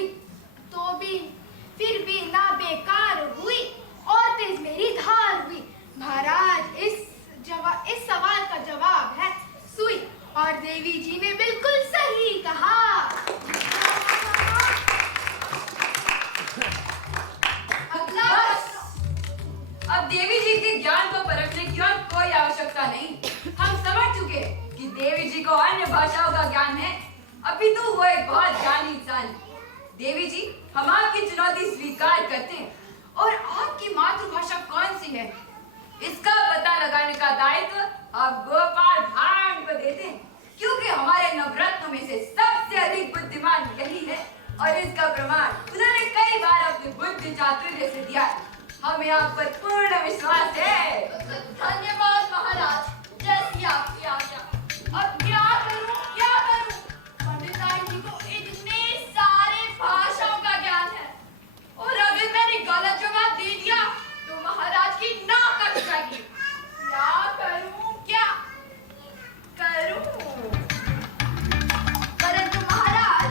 एक बहुत ज्ञानी इंसान है। देवी जी, हम आपकी चुनौती स्वीकार करते हैं और आपकी मातृभाषा कौन सी है इसका पता लगाने का दायित्व आप गोपाल भांड को देते हैं, क्योंकि हमारे नवरत्नों में से सबसे अधिक बुद्धिमान यही है और इसका प्रमाण उन्होंने कई बार अपनी बुद्धि चातुर्य से दिया है। हमें आप पर पूर्ण विश्वास है। धन्यवाद महाराज, जैसी आपकी आज्ञा। अब क्या करूं? पंडिताई जी को इतने सारे भाषाओं का ज्ञान है और अगर मैंने गलत जवाब दे दिया तो महाराज की नाक कट जाएगी। क्या करूं? परंतु महाराज,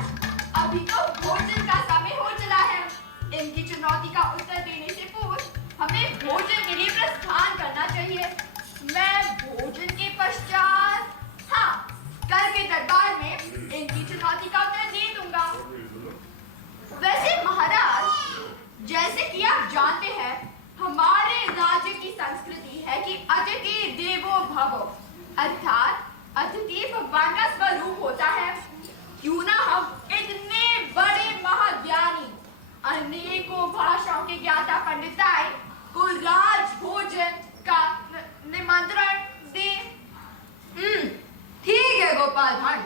अभी तो भोजन का समय हो चला है। इनकी चुनौती का उत्तर देने से पूर्व हमें भोजन के लिए प्रस्थान करना चाहिए। मैं भोजन के पश्चात कल के दरबार में इनकी चुनौती का उत्तर दे दूंगा। वैसे महाराज, जैसे कि आप जानते हैं, हमारे राज्य की संस्कृति है कि अतिथि देवो भव, अर्थात अतिथि भगवान का स्वरूप होता है। क्यों ना हम इतने बड़े महाज्ञानी, अनेकों भाषाओं के ज्ञाता पंडिताई को राज भोजन का निमंत्रण दें। ठीक है गोपाल भांड,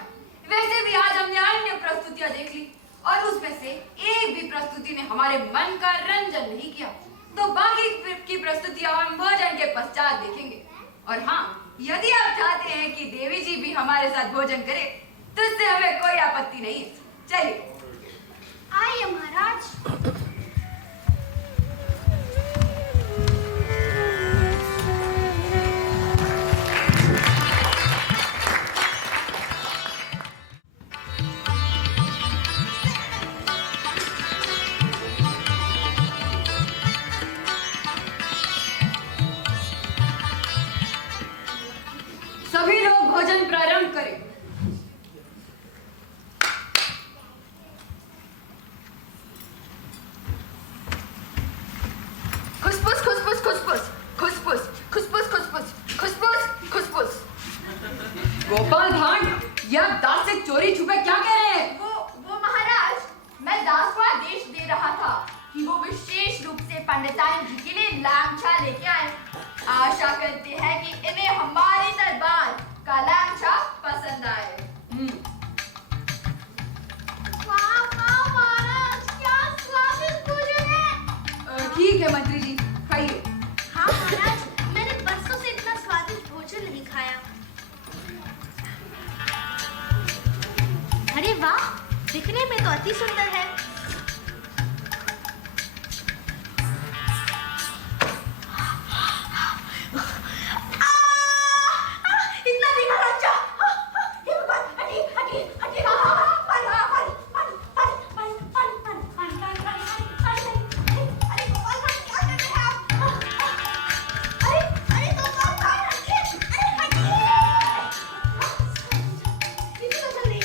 वैसे भी आज हमने अन्य प्रस्तुतियां देख ली और उसमें से एक भी प्रस्तुति ने हमारे मन का रंजन नहीं किया, तो बाकी की प्रस्तुतियां हम भोजन के पश्चात देखेंगे। और हाँ, यदि आप चाहते हैं कि देवी जी भी हमारे साथ भोजन करे तो इससे हमें कोई आपत्ति नहीं है। चलिए आइए महाराज। सभी लोग भोजन प्रारंभ करें। खुसपुस खुसपुस खुसपुस खुसपुस खुसपुस खुसपुस खुसपुस खुसपुस। गोपाल भांड, ये आप दास से चोरी छुपे क्या कह रहे हैं? वो महाराज, मैं दास को आदेश दे रहा था कि वो विशेष रूप से पंडिताई जी के लिए लांछा लेके आए। आशा करते हैं कि इन्हें हमारे दरबार का लांछा पसंद आए। वाह महाराज, क्या स्वादिष्ट भोजन है। ठीक है मंत्री जी, खाइए। हाँ महाराज, मैंने बरसों से इतना स्वादिष्ट भोजन नहीं खाया। अरे वाह, दिखने में तो अति सुंदर है। इतना भी अच्छा। हे भगवान, हटी हटी हटी। अरे गोपाल भाई, क्या कर रहे हैं आप? अरे गोपाल भाई, हटिए। अरे हटिए। इतना जल्दी।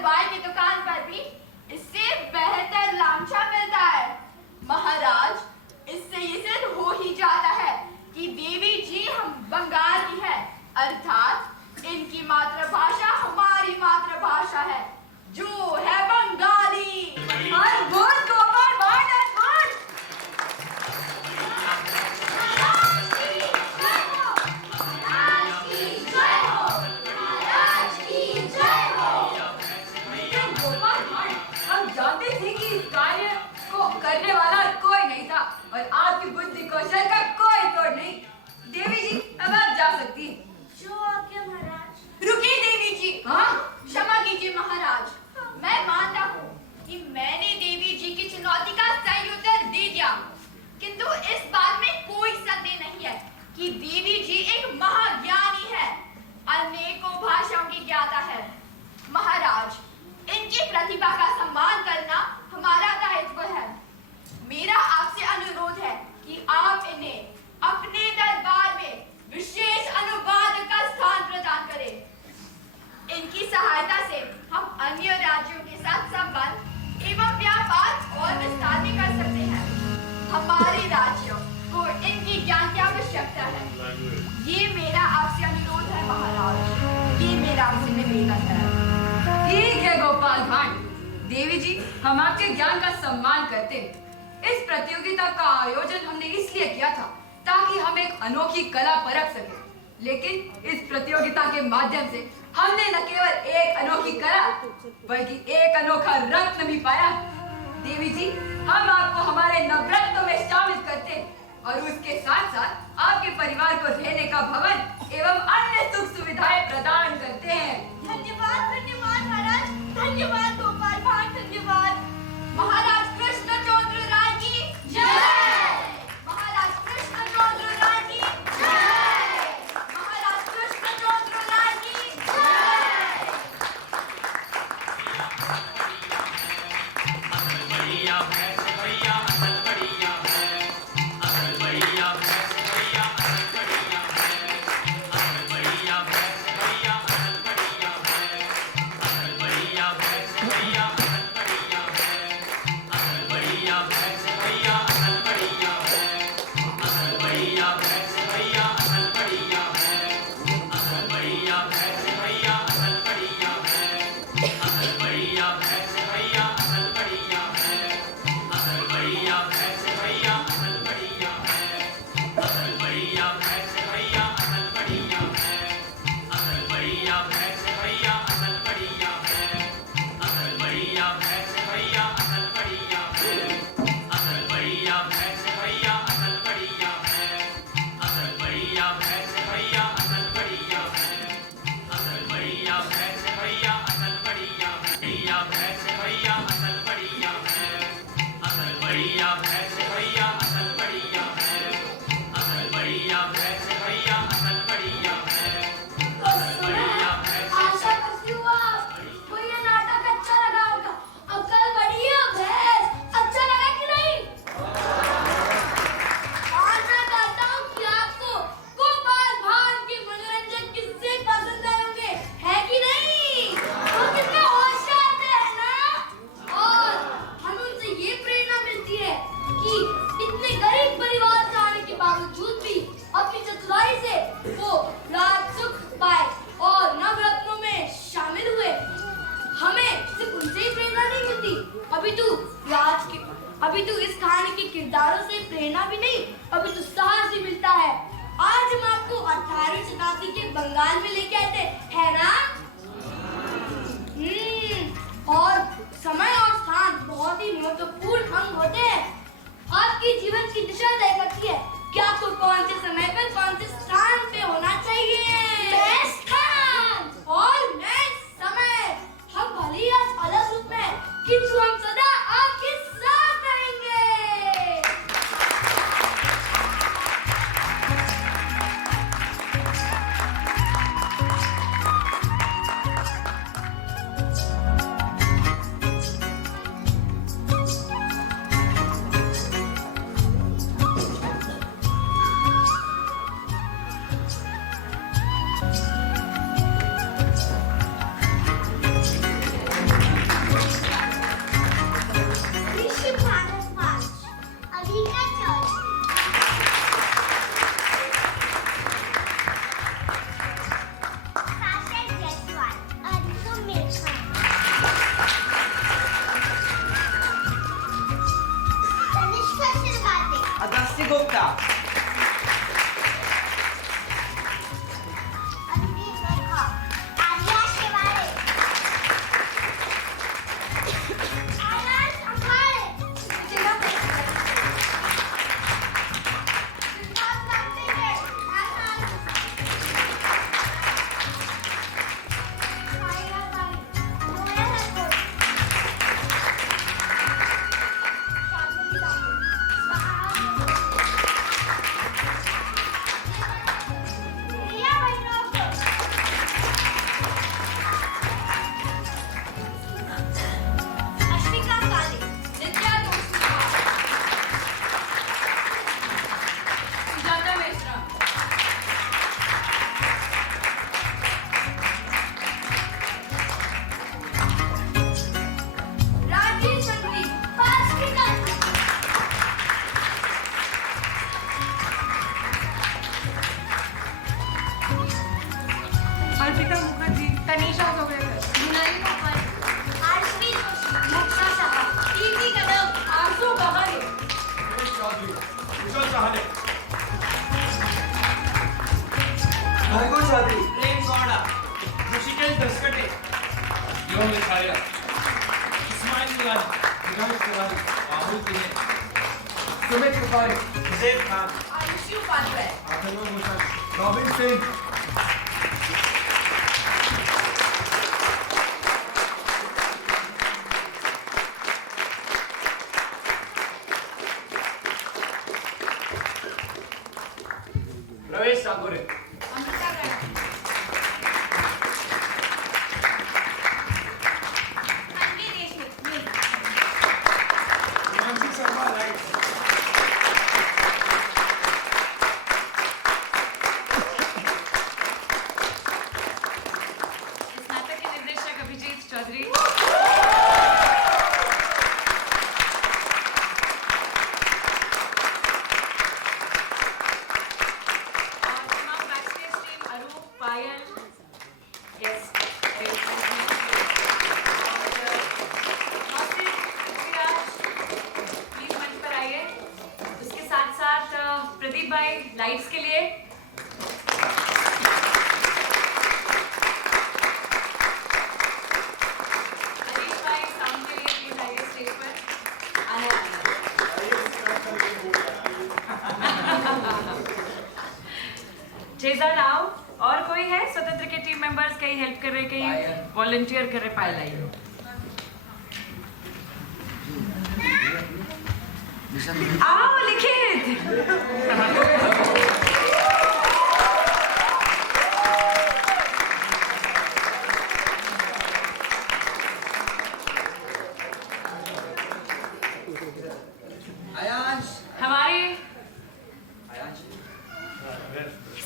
दरबार की दुकान पर भी इससे बेहतर लांछा मिलता है। महाराज, इससे ये सिद्ध हो ही जाता है कि देवी जी हम बंगाल की है, अर्थात इनकी मातृभाषा हमारी मातृभाषा है, जो है बंगाली। अद्भुत गोपाल भांड, अद्भुत। गोपाल भांड, हम जानते थे कि इस कार्य को करने वाला कोई नहीं था और आपकी बुद्धि कौशल का कोई तोड़ नहीं। देवी जी, अब आप जा सकती हैं। जो आज्ञा महाराज। रुकिए देवी जी। हाँ? क्षमा कीजिए महाराज, मैं मानता हूँ कि मैंने देवी जी की चुनौती का सही उत्तर दे दिया, किंतु इस बात में कोई संदेह नहीं है कि देवी जी एक महाज्ञानी है, अनेकों भाषाओं की ज्ञाता है। महाराज, इनकी प्रतिभा का सम्मान करना हमारा दायित्व है। मेरा आपसे अनुरोध है कि आप इन्हें अपने दरबार में विशेष अनुवादक का स्थान प्रदान करें। इनकी सहायता से हम अन्य राज्यों के साथ संबंध एवं व्यापार और विस्तार भी कर सकते हैं। हमारे राज्यों को इनकी ज्ञान की आवश्यकता है। ये मेरा आपसे अनुरोध है महाराज, ये मेरा आपसे निवेदन है। ठीक है गोपाल भांड। देवी जी, हम आपके ज्ञान का सम्मान करते हैं। इस प्रतियोगिता का आयोजन हमने इसलिए किया था ताकि हम एक अनोखी कला परख सके, लेकिन इस प्रतियोगिता के माध्यम से हमने न केवल एक अनोखी कला बल्कि एक अनोखा रत्न भी पाया। देवी जी, हम आपको हमारे नवरत्नों में शामिल करते हैं और उसके साथ साथ आपके परिवार को रहने का भवन एवं अन्य सुख सुविधाएं प्रदान करते हैं। धन्यवाद धन्यवाद महाराज, धन्यवाद गोपाल भांड, धन्यवाद। महाराज कृष्णचंद्र राय की जय। महाराज कृष्णचंद्र राय की जय। महाराज कृष्णचंद्र राय की जय। बढ़िया भैंस भैया असल बढ़िया है, असल बढ़िया भैंस भैया असल बढ़िया है, असल बढ़िया भैंस भैया असल बढ़िया है, असल बढ़िया भैंस भैया असल बढ़िया है, असल बढ़िया भैंस भैया असल बढ़िया है, असल बढ़िया भैंस भैया असल बढ़िया है, असल बढ़िया भैंस भैया असल बढ़िया है, असल बढ़िया भैंस भैया असल बढ़िया है, असल बढ़िया भैंस भैया असल बढ़िया है, असल बढ़िया भैंस भैया असल बढ़िया है, असल बढ़िया भैंस भैया असल बढ़िया है, असल बढ़िया भैंस भैया असल बढ़िया है, असल बढ़िया भैंस भैया असल बढ़िया है, असल बढ़िया भैंस भैया असल बढ़िया है, असल बढ़िया भैंस भैया असल बढ़िया है, बढ़िया भैंस भैया असल बढ़िया है, असल बढ़िया भैंस भैया असल बढ़िया है, असल बढ़िया भैंस भैया असल बढ़िया है, असल बढ़िया भैंस आशा करती हूँ आपको ये नाटक अच्छा लगा होगा। अक्ल बढ़िया भैंस, अच्छा लगा कि नहीं? और मैं कहता हूँ कि आपको गोपाल भांड के मनोरंजक किस्से पसंद आए होंगे, है कि नहीं? वो कितने होशियार आते हैं ना? और हमें उनसे ये प्रेरणा मिलती है कि इतने गरीब परिवार से आने के बावजूद भी अपनी चतुराई से वो राज सुख पाए और नवरत्नों में शामिल हुए। हमें सिर्फ उनसे ही प्रेरणा नहीं मिलती, अभी तो इस कहानी के किरदारों से प्रेरणा भी नहीं, अभी तो साहस भी मिलता है। आज हम आपको 18वीं शताब्दी के बंगाल में लेके आए थे, है ना? और समय और स्थान बहुत ही महत्वपूर्ण अंग होते हैं। आपकी जीवन की दिशा तय करती है कि आपको कौन से समय पर कौन से स्थान पे होना चाहिए। मैं स्थान और मैं समय, हम भले ही आज अलग रूप में हैं, किंतु हम सदा आपके साथ रहेंगे। गया। अभी देखो, आर्या शिवारे। आर्या संभाले। सिद्धार्थ करते हैं। आर्या बारी। नोया रखो। शांति लाओ। प्रिया बहनों अश्विका काले, नित्या दोषी, सुजाता मिश्रा, राजीव संघवी, अर्पिता मुखर्जी, तनीषा जोगड़ेकर, मीनाली पापा, आरती मुक्ता साहा कीर्ति कदम, आरजू बहारे, भार्गव चौधरी, प्रेम गौड़ा, ऋषिकेश दसकटे, योम लिखाया, इस्माइल तिवारी, विकास तिवारी, राहुल तिवारी, सुमित त्रिपाठी, हुसैन खान, आयुषी उपाध्याय, अथर्व मुशर्रफ, रॉबिन सिंह, प्रवेश सागोरे, अमृता राय, अन्वी देशमुख, हिमांशु शर्मा राइट, इस नाटक के निर्देशक अभिजीत चौधरी, और तमाम backstage team Arup, Payal, yes, please मंच पर आइए। उसके साथ साथ प्रदीप भाई लाइट्स के लिए, हरीश भाई साउंड के लिए प्लीज आइए स्टेज पर। आना जेजा नाउ, और कोई है स्वतंत्र के टीम मेंबर्स, कहीं हेल्प कर रहे, कहीं वॉलंटियर कर रहे? पायल आइए। आओ लिखित। हमारी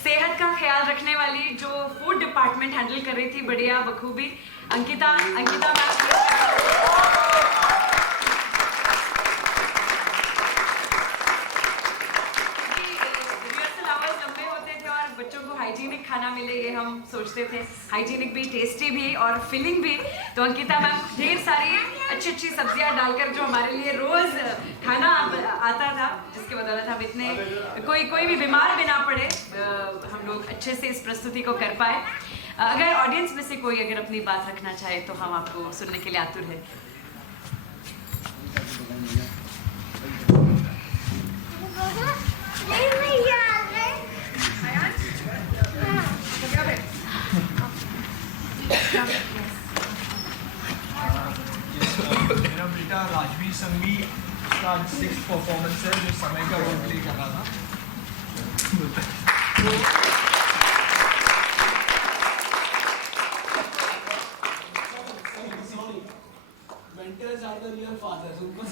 सेहत का ख्याल रखने वाली जो फूड डिपार्टमेंट हैंडल कर रही थी बढ़िया बखूबी, अंकिता रिहर्सल आवर्स लंबे होते थे और बच्चों को हाइजीनिक खाना मिले ये हम सोचते थे, हाइजीनिक भी, टेस्टी भी और फिलिंग भी। तो अंकिता मैम ढेर सारी अच्छी सब्जियां डालकर जो हमारे लिए रोज खाना आता था, जिसके बदौलत हम इतने कोई भी बीमार भी ना पड़े, हम लोग अच्छे से इस प्रस्तुति को कर पाए। अगर ऑडियंस में से कोई अगर अपनी बात रखना चाहे तो हम आपको सुनने के लिए आतुर है। नहीं याद है। मेरा बेटा राजवीर संघवी का 6th परफॉर्मेंस है जो समय का रोल प्ले कर रहा था। Mentors are the real fathers, उनको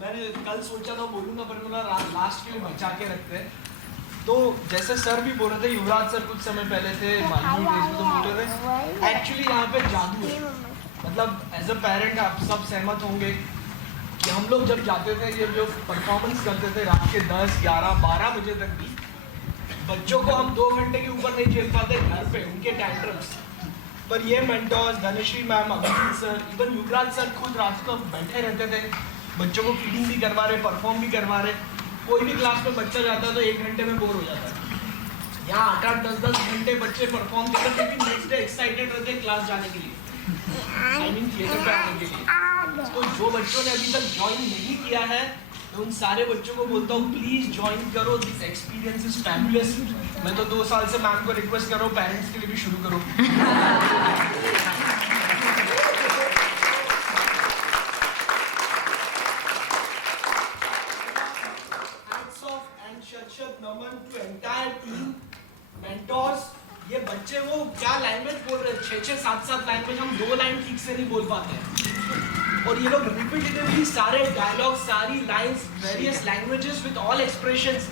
मैंने कल सोचा था बोलूंगा पर बोला लास्ट के लिए बचा के रखते हैं। तो जैसे सर भी बोल रहे थे, युवराज सर कुछ समय पहले थे मालूम डेज में, तो बोल रहे थे एक्चुअली यहाँ पे जादू है। मतलब एज अ पेरेंट आप सब सहमत होंगे कि हम लोग जब जाते थे, ये जो परफॉर्मेंस करते थे रात के 10, 11, 12 बजे तक भी, बच्चों को हम 2 घंटे के ऊपर नहीं झेल पाते घर पे उनके टैंट्रम्स। पर ये mentors Dhanashree ma'am, Abhijeet sir, even Yuvraj sir खुद रात को बैठे रहते थे बच्चों को फीडिंग भी करवा रहे, परफॉर्म भी करवा रहे। कोई भी क्लास में बच्चा जाता है तो 1 घंटे में बोर हो जाता है। यहाँ 8-8, 10-10 घंटे बच्चे परफॉर्म करते हैं, क्योंकि नेक्स्ट डे एक्साइटेड रहते हैं क्लास जाने के लिए, आई मीन थिएटर पे आने के लिए। तो जो बच्चों ने अभी तक ज्वाइन नहीं किया है, मैं उन सारे बच्चों को बोलता हूँ प्लीज ज्वाइन करो, दिस एक्सपीरियंस इज फैबुलस। मैं तो 2 साल से मैम को रिक्वेस्ट कर रहा हूँ, पेरेंट्स के लिए भी शुरू करो। नमन टू एंटायर टीम, मेंटोर्स। ये बच्चे वो क्या लैंग्वेज बोल रहे हैं, 6-6, 7-7 लैंग्वेज, हम 2 लाइन ठीक से नहीं बोल पाते हैं। और ये लोग रिपीटेटिवली सारे डायलॉग, सारी lines, various languages with all expressions.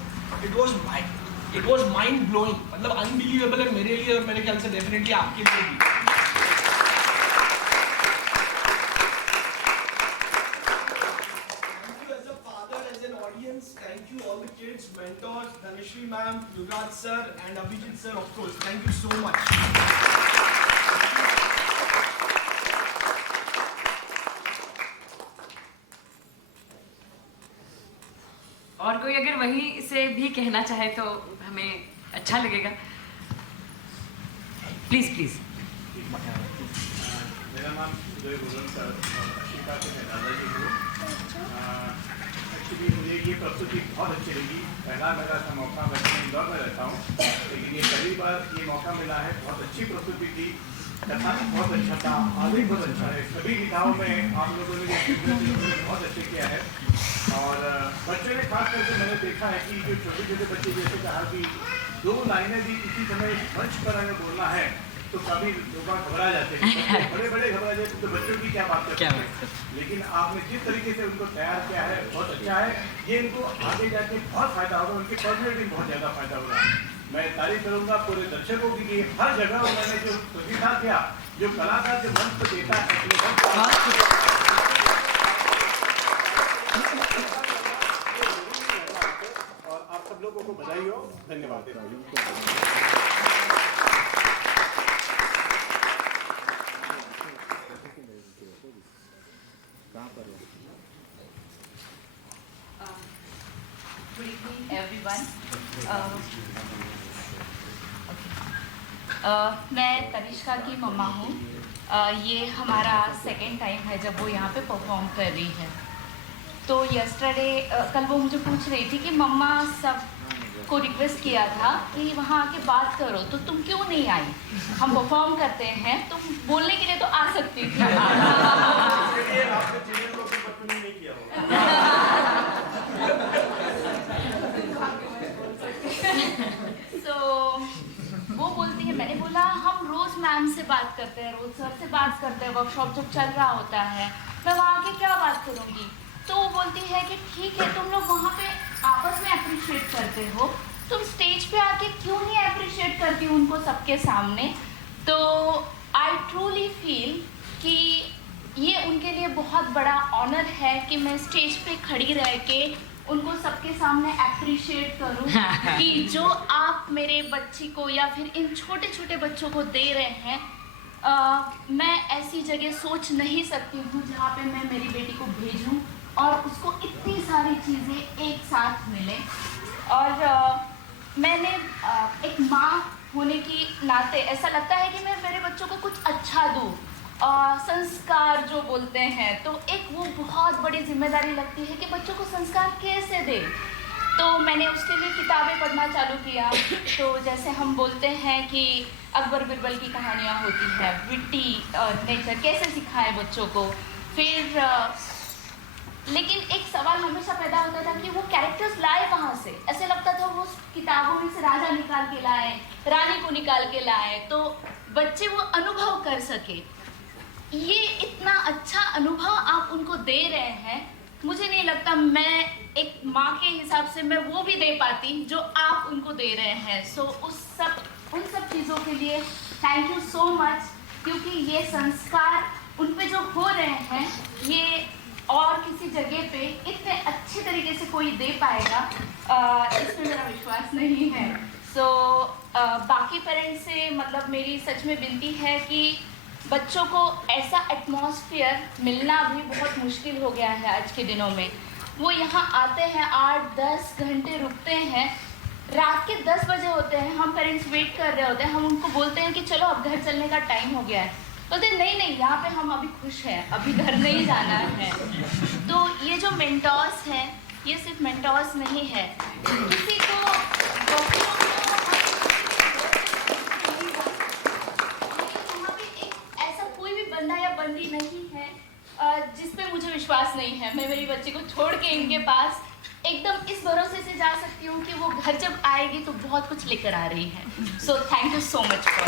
It was mind blowing, मतलब अनबिलीवेबल है मेरे लिए, और मेरे ख्याल से डेफिनेटली आपके लिए भी। Thank you all the kids, mentors, Dhanashri ma'am, Yuvraj sir and Abhijit sir, of course. Thank you so much. और कोई अगर वहीं से भी कहना चाहे तो हमें अच्छा लगेगा। Please please. मेरा नाम सुजय गोलन सर, अशिका के मैं दादाजी हूँ। एक्चुअली मुझे ये प्रस्तुति बहुत अच्छी लगी। पहला मेरा ऐसा मौका, मैं इंदौर में रहता हूँ, लेकिन ये पहली बार ये मौका मिला है। बहुत अच्छी प्रस्तुति थी, कथानक बहुत अच्छा था, आगे बहुत अच्छा है। सभी विधाओं में आप लोगों ने बहुत अच्छे किया है। और बच्चों ने खास करके मैंने देखा है कि जो छोटे छोटे बच्चे, जैसे कहा कि 2 लाइनें भी किसी समय मंच पर हमें बोलना है तो कभी लोग घबरा जाते हैं, बड़े बड़े घबरा जाते हैं, तो बच्चों की क्या बात करते हैं। लेकिन आपने जिस तरीके से उनको तैयार किया है बहुत अच्छा है। ये इनको आगे जाके बहुत फायदा होगा, उनकी पर्सनैलिटी में बहुत ज़्यादा फायदा होगा। मैं तारीफ करूँगा पूरे दर्शकों की कि हर जगह उन्होंने जो प्रतिभा किया, जो कलाकार जो मंच को देता है, और आप सब लोगों को बधाई हो। धन्यवाद। Good evening everyone. मैं तनिष्का की मम्मा हूँ। ये हमारा 2nd टाइम है जब वो यहाँ पे परफॉर्म कर रही है। तो यस्टरडे कल वो मुझे पूछ रही थी कि मम्मा सब को रिक्वेस्ट किया था कि वहाँ आके बात करो, तो तुम क्यों नहीं आई? हम परफॉर्म करते हैं, तुम बोलने के लिए तो आ सकती थी। So, वो बोलती है, मैंने बोला हम रोज मैम से बात करते हैं, रोज सर से बात करते हैं, वर्कशॉप जब चल रहा होता है, मैं वहाँ आके क्या बात करूँगी? तो वो बोलती है कि ठीक है, तुम लोग वहाँ पे आपस में अप्रिशिएट करते हो, तुम स्टेज पे आके क्यों नहीं अप्रिशिएट करती उनको सबके सामने? तो आई ट्रूली फील कि ये उनके लिए बहुत बड़ा ऑनर है कि मैं स्टेज पे खड़ी रह के उनको सबके सामने अप्रिशिएट करूं कि जो आप मेरे बच्ची को या फिर इन छोटे छोटे बच्चों को दे रहे हैं, मैं ऐसी जगह सोच नहीं सकती हूँ जहाँ पे मैं मेरी बेटी को भेजूँ और उसको इतनी सारी चीज़ें एक साथ मिले। और मैंने एक माँ होने की नाते ऐसा लगता है कि मैं मेरे बच्चों को कुछ अच्छा दूँ, संस्कार जो बोलते हैं, तो एक वो बहुत बड़ी जिम्मेदारी लगती है कि बच्चों को संस्कार कैसे दें। तो मैंने उसके लिए किताबें पढ़ना चालू किया। तो जैसे हम बोलते हैं कि अकबर बिरबल की कहानियाँ होती है, विट्टी नेचर कैसे सिखाएं बच्चों को। फिर लेकिन एक सवाल हमेशा पैदा होता था कि वो कैरेक्टर्स लाए कहाँ से? ऐसे लगता था वो किताबों में से राजा निकाल के लाए, रानी को निकाल के लाए, तो बच्चे वो अनुभव कर सके। ये इतना अच्छा अनुभव आप उनको दे रहे हैं, मुझे नहीं लगता मैं एक माँ के हिसाब से मैं वो भी दे पाती जो आप उनको दे रहे हैं। सो उन सब चीज़ों के लिए थैंक यू सो मच, क्योंकि ये संस्कार उन पे जो हो रहे हैं ये और किसी जगह पे इतने अच्छे तरीके से कोई दे पाएगा, इसमें मेरा विश्वास नहीं है। सो बाकी पेरेंट्स से मतलब मेरी सच में विनती है कि बच्चों को ऐसा एटमॉस्फेयर मिलना भी बहुत मुश्किल हो गया है आज के दिनों में। वो यहाँ आते हैं, 8-10 घंटे रुकते हैं, रात के 10 बजे होते हैं, हम पेरेंट्स वेट कर रहे होते हैं, हम उनको बोलते हैं कि चलो अब घर चलने का टाइम हो गया है, बोलते नहीं नहीं यहाँ पे हम अभी खुश हैं, अभी घर नहीं जाना है। तो ये जो मेंटोर्स हैं, ये सिर्फ मेंटोर्स नहीं है, किसी को वहाँ पे एक ऐसा कोई भी बंदा या बंदी नहीं है जिस पे मुझे विश्वास नहीं है। मैं मेरी बच्ची को छोड़ के इनके पास एकदम इस भरोसे से जा सकती हूँ कि वो घर जब आएगी तो बहुत कुछ लेकर आ रही है। So thank you so much for.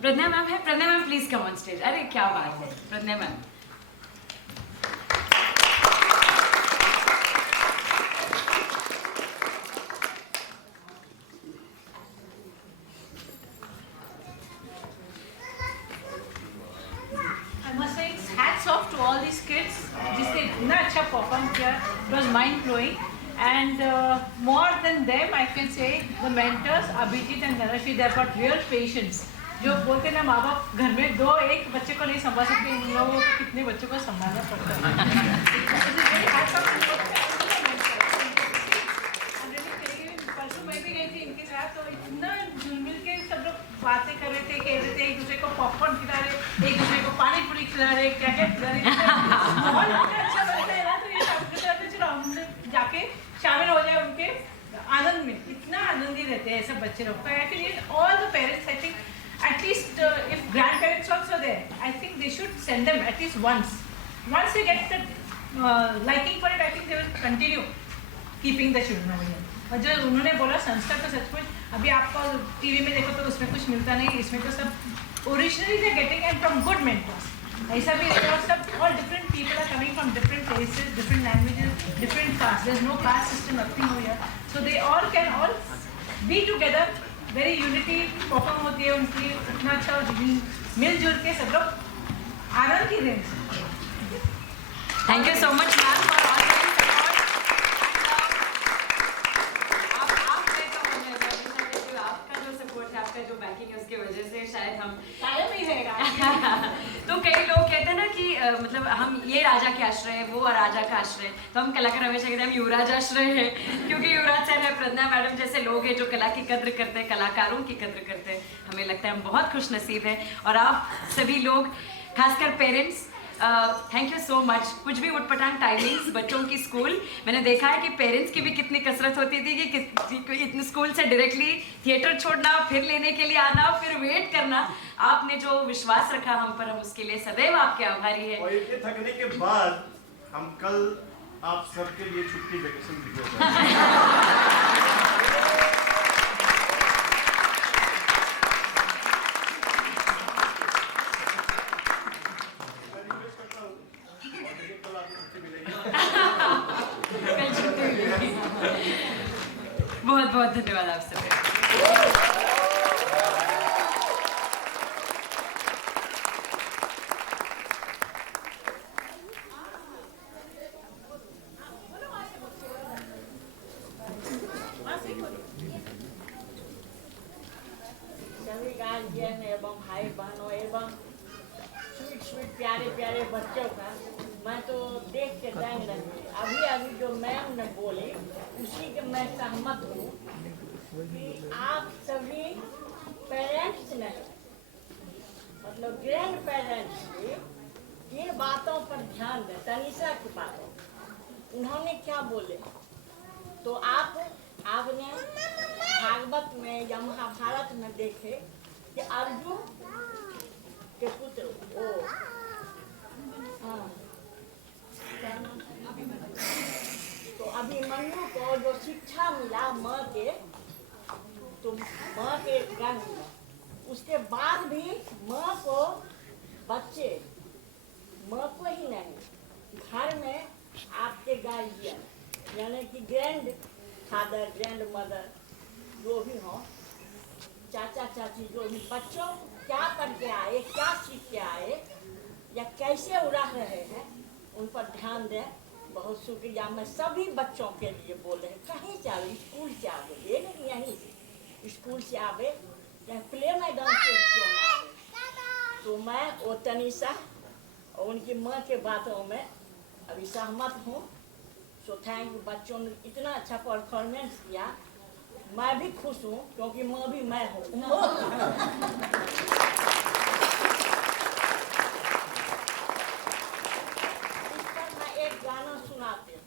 Pragya ma'am है, Pragya ma'am please come on stage. अरे क्या बात है Pragya ma'am. I must say it's hats off to all these kids जिसने इतना अच्छा परफॉर्म किया. It was mind blowing. And more than them, I can say the mentors Abhijit and Narashi, they have got real patience. जो बोलते ना माँ बाप घर में दो एक बच्चे को नहीं संभाल सकते, इन लोगों को कितने बच्चों को संभालना पड़ता है. परसों मैं भी गई थी इनके साथ, तो इतना झुलमिल के सब लोग बातें कर रहे थे, कह रहे थे, एक दूसरे को पॉपकॉर्न खिला रहे, एक दूसरे को पानी पूरी खिला रहे, क्या क्या खिला रहे. बहुत अच्छा लगता है ना. तो ये सब चलो हमने जाके शामिल हो जाए उनके आनंद में. इतना आनंदी रहते हैं सब बच्चे लोग. Actually all the parents, I think at least if grandparents also there, I think they should send them at least once they get the liking for it, I think they will continue keeping the children over here. और जो उन्होंने बोला संस्कार, तो सचमुच अभी आपको TV में देखो तो उसमें कुछ मिलता नहीं, इसमें तो सब originally they getting and from good mentors. ऐसा भी है सब, all different people are coming from different places, different languages, different castes. There's no caste system, nothing over here. So they all can all be together. Very unity perform होती है उनकी, इतना अच्छा मिलजुल के सब लोग आनंद की range. Thank you so much ma'am for all your support. आपका जो सपोर्ट है, आपका जो बैकिंग है, उसकी वजह से शायद हम कायम ही रहेगा. तो कई लोग कहते हैं ना कि मतलब हम ये राजा के आश्रय है, वो राजा का आश्रय, तो हम कलाकार हमेशा कहते हैं हम युवराज आश्रय है, क्योंकि युवराज सर है, प्रज्ञा मैडम जैसे लोग हैं जो कला की कद्र करते हैं, कलाकारों की कद्र करते हैं. हमें लगता है हम बहुत खुश नसीब है. और आप सभी लोग, खासकर parents, thank you so much. कुछ भी उटपटांग टाइमिंग्स बच्चों की स्कूल, मैंने देखा है कि पेरेंट्स की भी कितनी कसरत होती थी कि इतने स्कूल से डायरेक्टली थिएटर छोड़ना, फिर लेने के लिए आना, फिर वेट करना. आपने जो विश्वास रखा हम पर, हम उसके लिए सदैव आपके आभारी है. और इतने थकने के बाद हम कल आप सबके लिए छुट्टी वेकेशन भिजवा बहुत बहुत धन्यवाद आप सबके. सभी गार्जियन एवं भाई बहनों एवं स्वीट स्वीट प्यारे प्यारे बच्चों का मैं तो देख के दंग रह गई. अभी अभी जो मैम ने बोली उसी के मैं सहमत हूँ कि आप सभी पेरेंट्स ने, मतलब ग्रैंड पेरेंट्स भी इन बातों पर ध्यान दें. तनिषा की बातों, उन्होंने क्या बोले, तो आपने भागवत में या महाभारत में देखे कि अर्जुन के पुत्र वो तो अभिमन्यु को जो शिक्षा मिला माँ के, तो माँ के गर्भ में, उसके बाद भी माँ को बच्चे, माँ को ही नहीं, घर में आपके गार्जियन यानी कि ग्रैंड फादर, ग्रैंड मदर जो भी हो, चाचा चाची जो भी, बच्चों क्या पढ़ के आए, क्या सीख के आए या कैसे उड़ा रहे हैं, उन पर ध्यान दें. बहुत शुक्रिया। मैं सभी बच्चों के लिए बोल रहे हैं, कहीं से आवे, स्कूल से आवे, ये नहीं यहीं से स्कूल से आवे या प्ले मैदान से क्यों ना आवे। तो मैं वो तनीषा और उनकी माँ के बातों में अभी सहमत हूँ। सो थैंक यू। बच्चों ने इतना अच्छा परफॉर्मेंस किया, मैं भी खुश हूँ क्योंकि माँ भी मैं हूँ। एक गाना सुनाते हैं।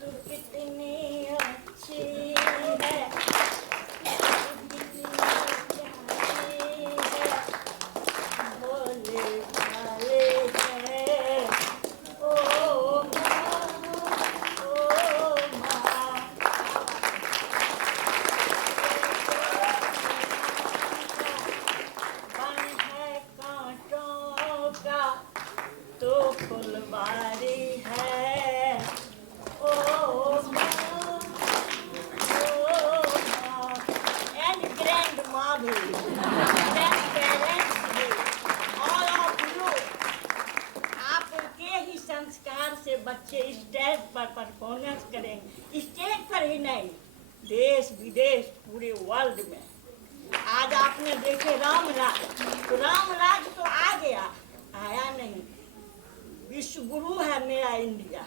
तू कितनी अच्छी है, तू कितनी प्यारी है, बोले भाले है, ओ माँ, ओ माँ। बन है कांटों का तो फुलवारी है, ओ माँ, ओ माँ। एंड ग्रैंड माँ भी, ग्रैंड पेरेंट्स भी, ऑल ऑफ यू। आपके ही संस्कार से बच्चे स्टेज पर परफॉर्मेंस करेंगे, स्टेज पर ही नहीं, देश विदेश पूरे वर्ल्ड में। आज आपने देखे रामराज, तो रामराज तो आ गया, आया नहीं। विश्व गुरु है मेरा इंडिया।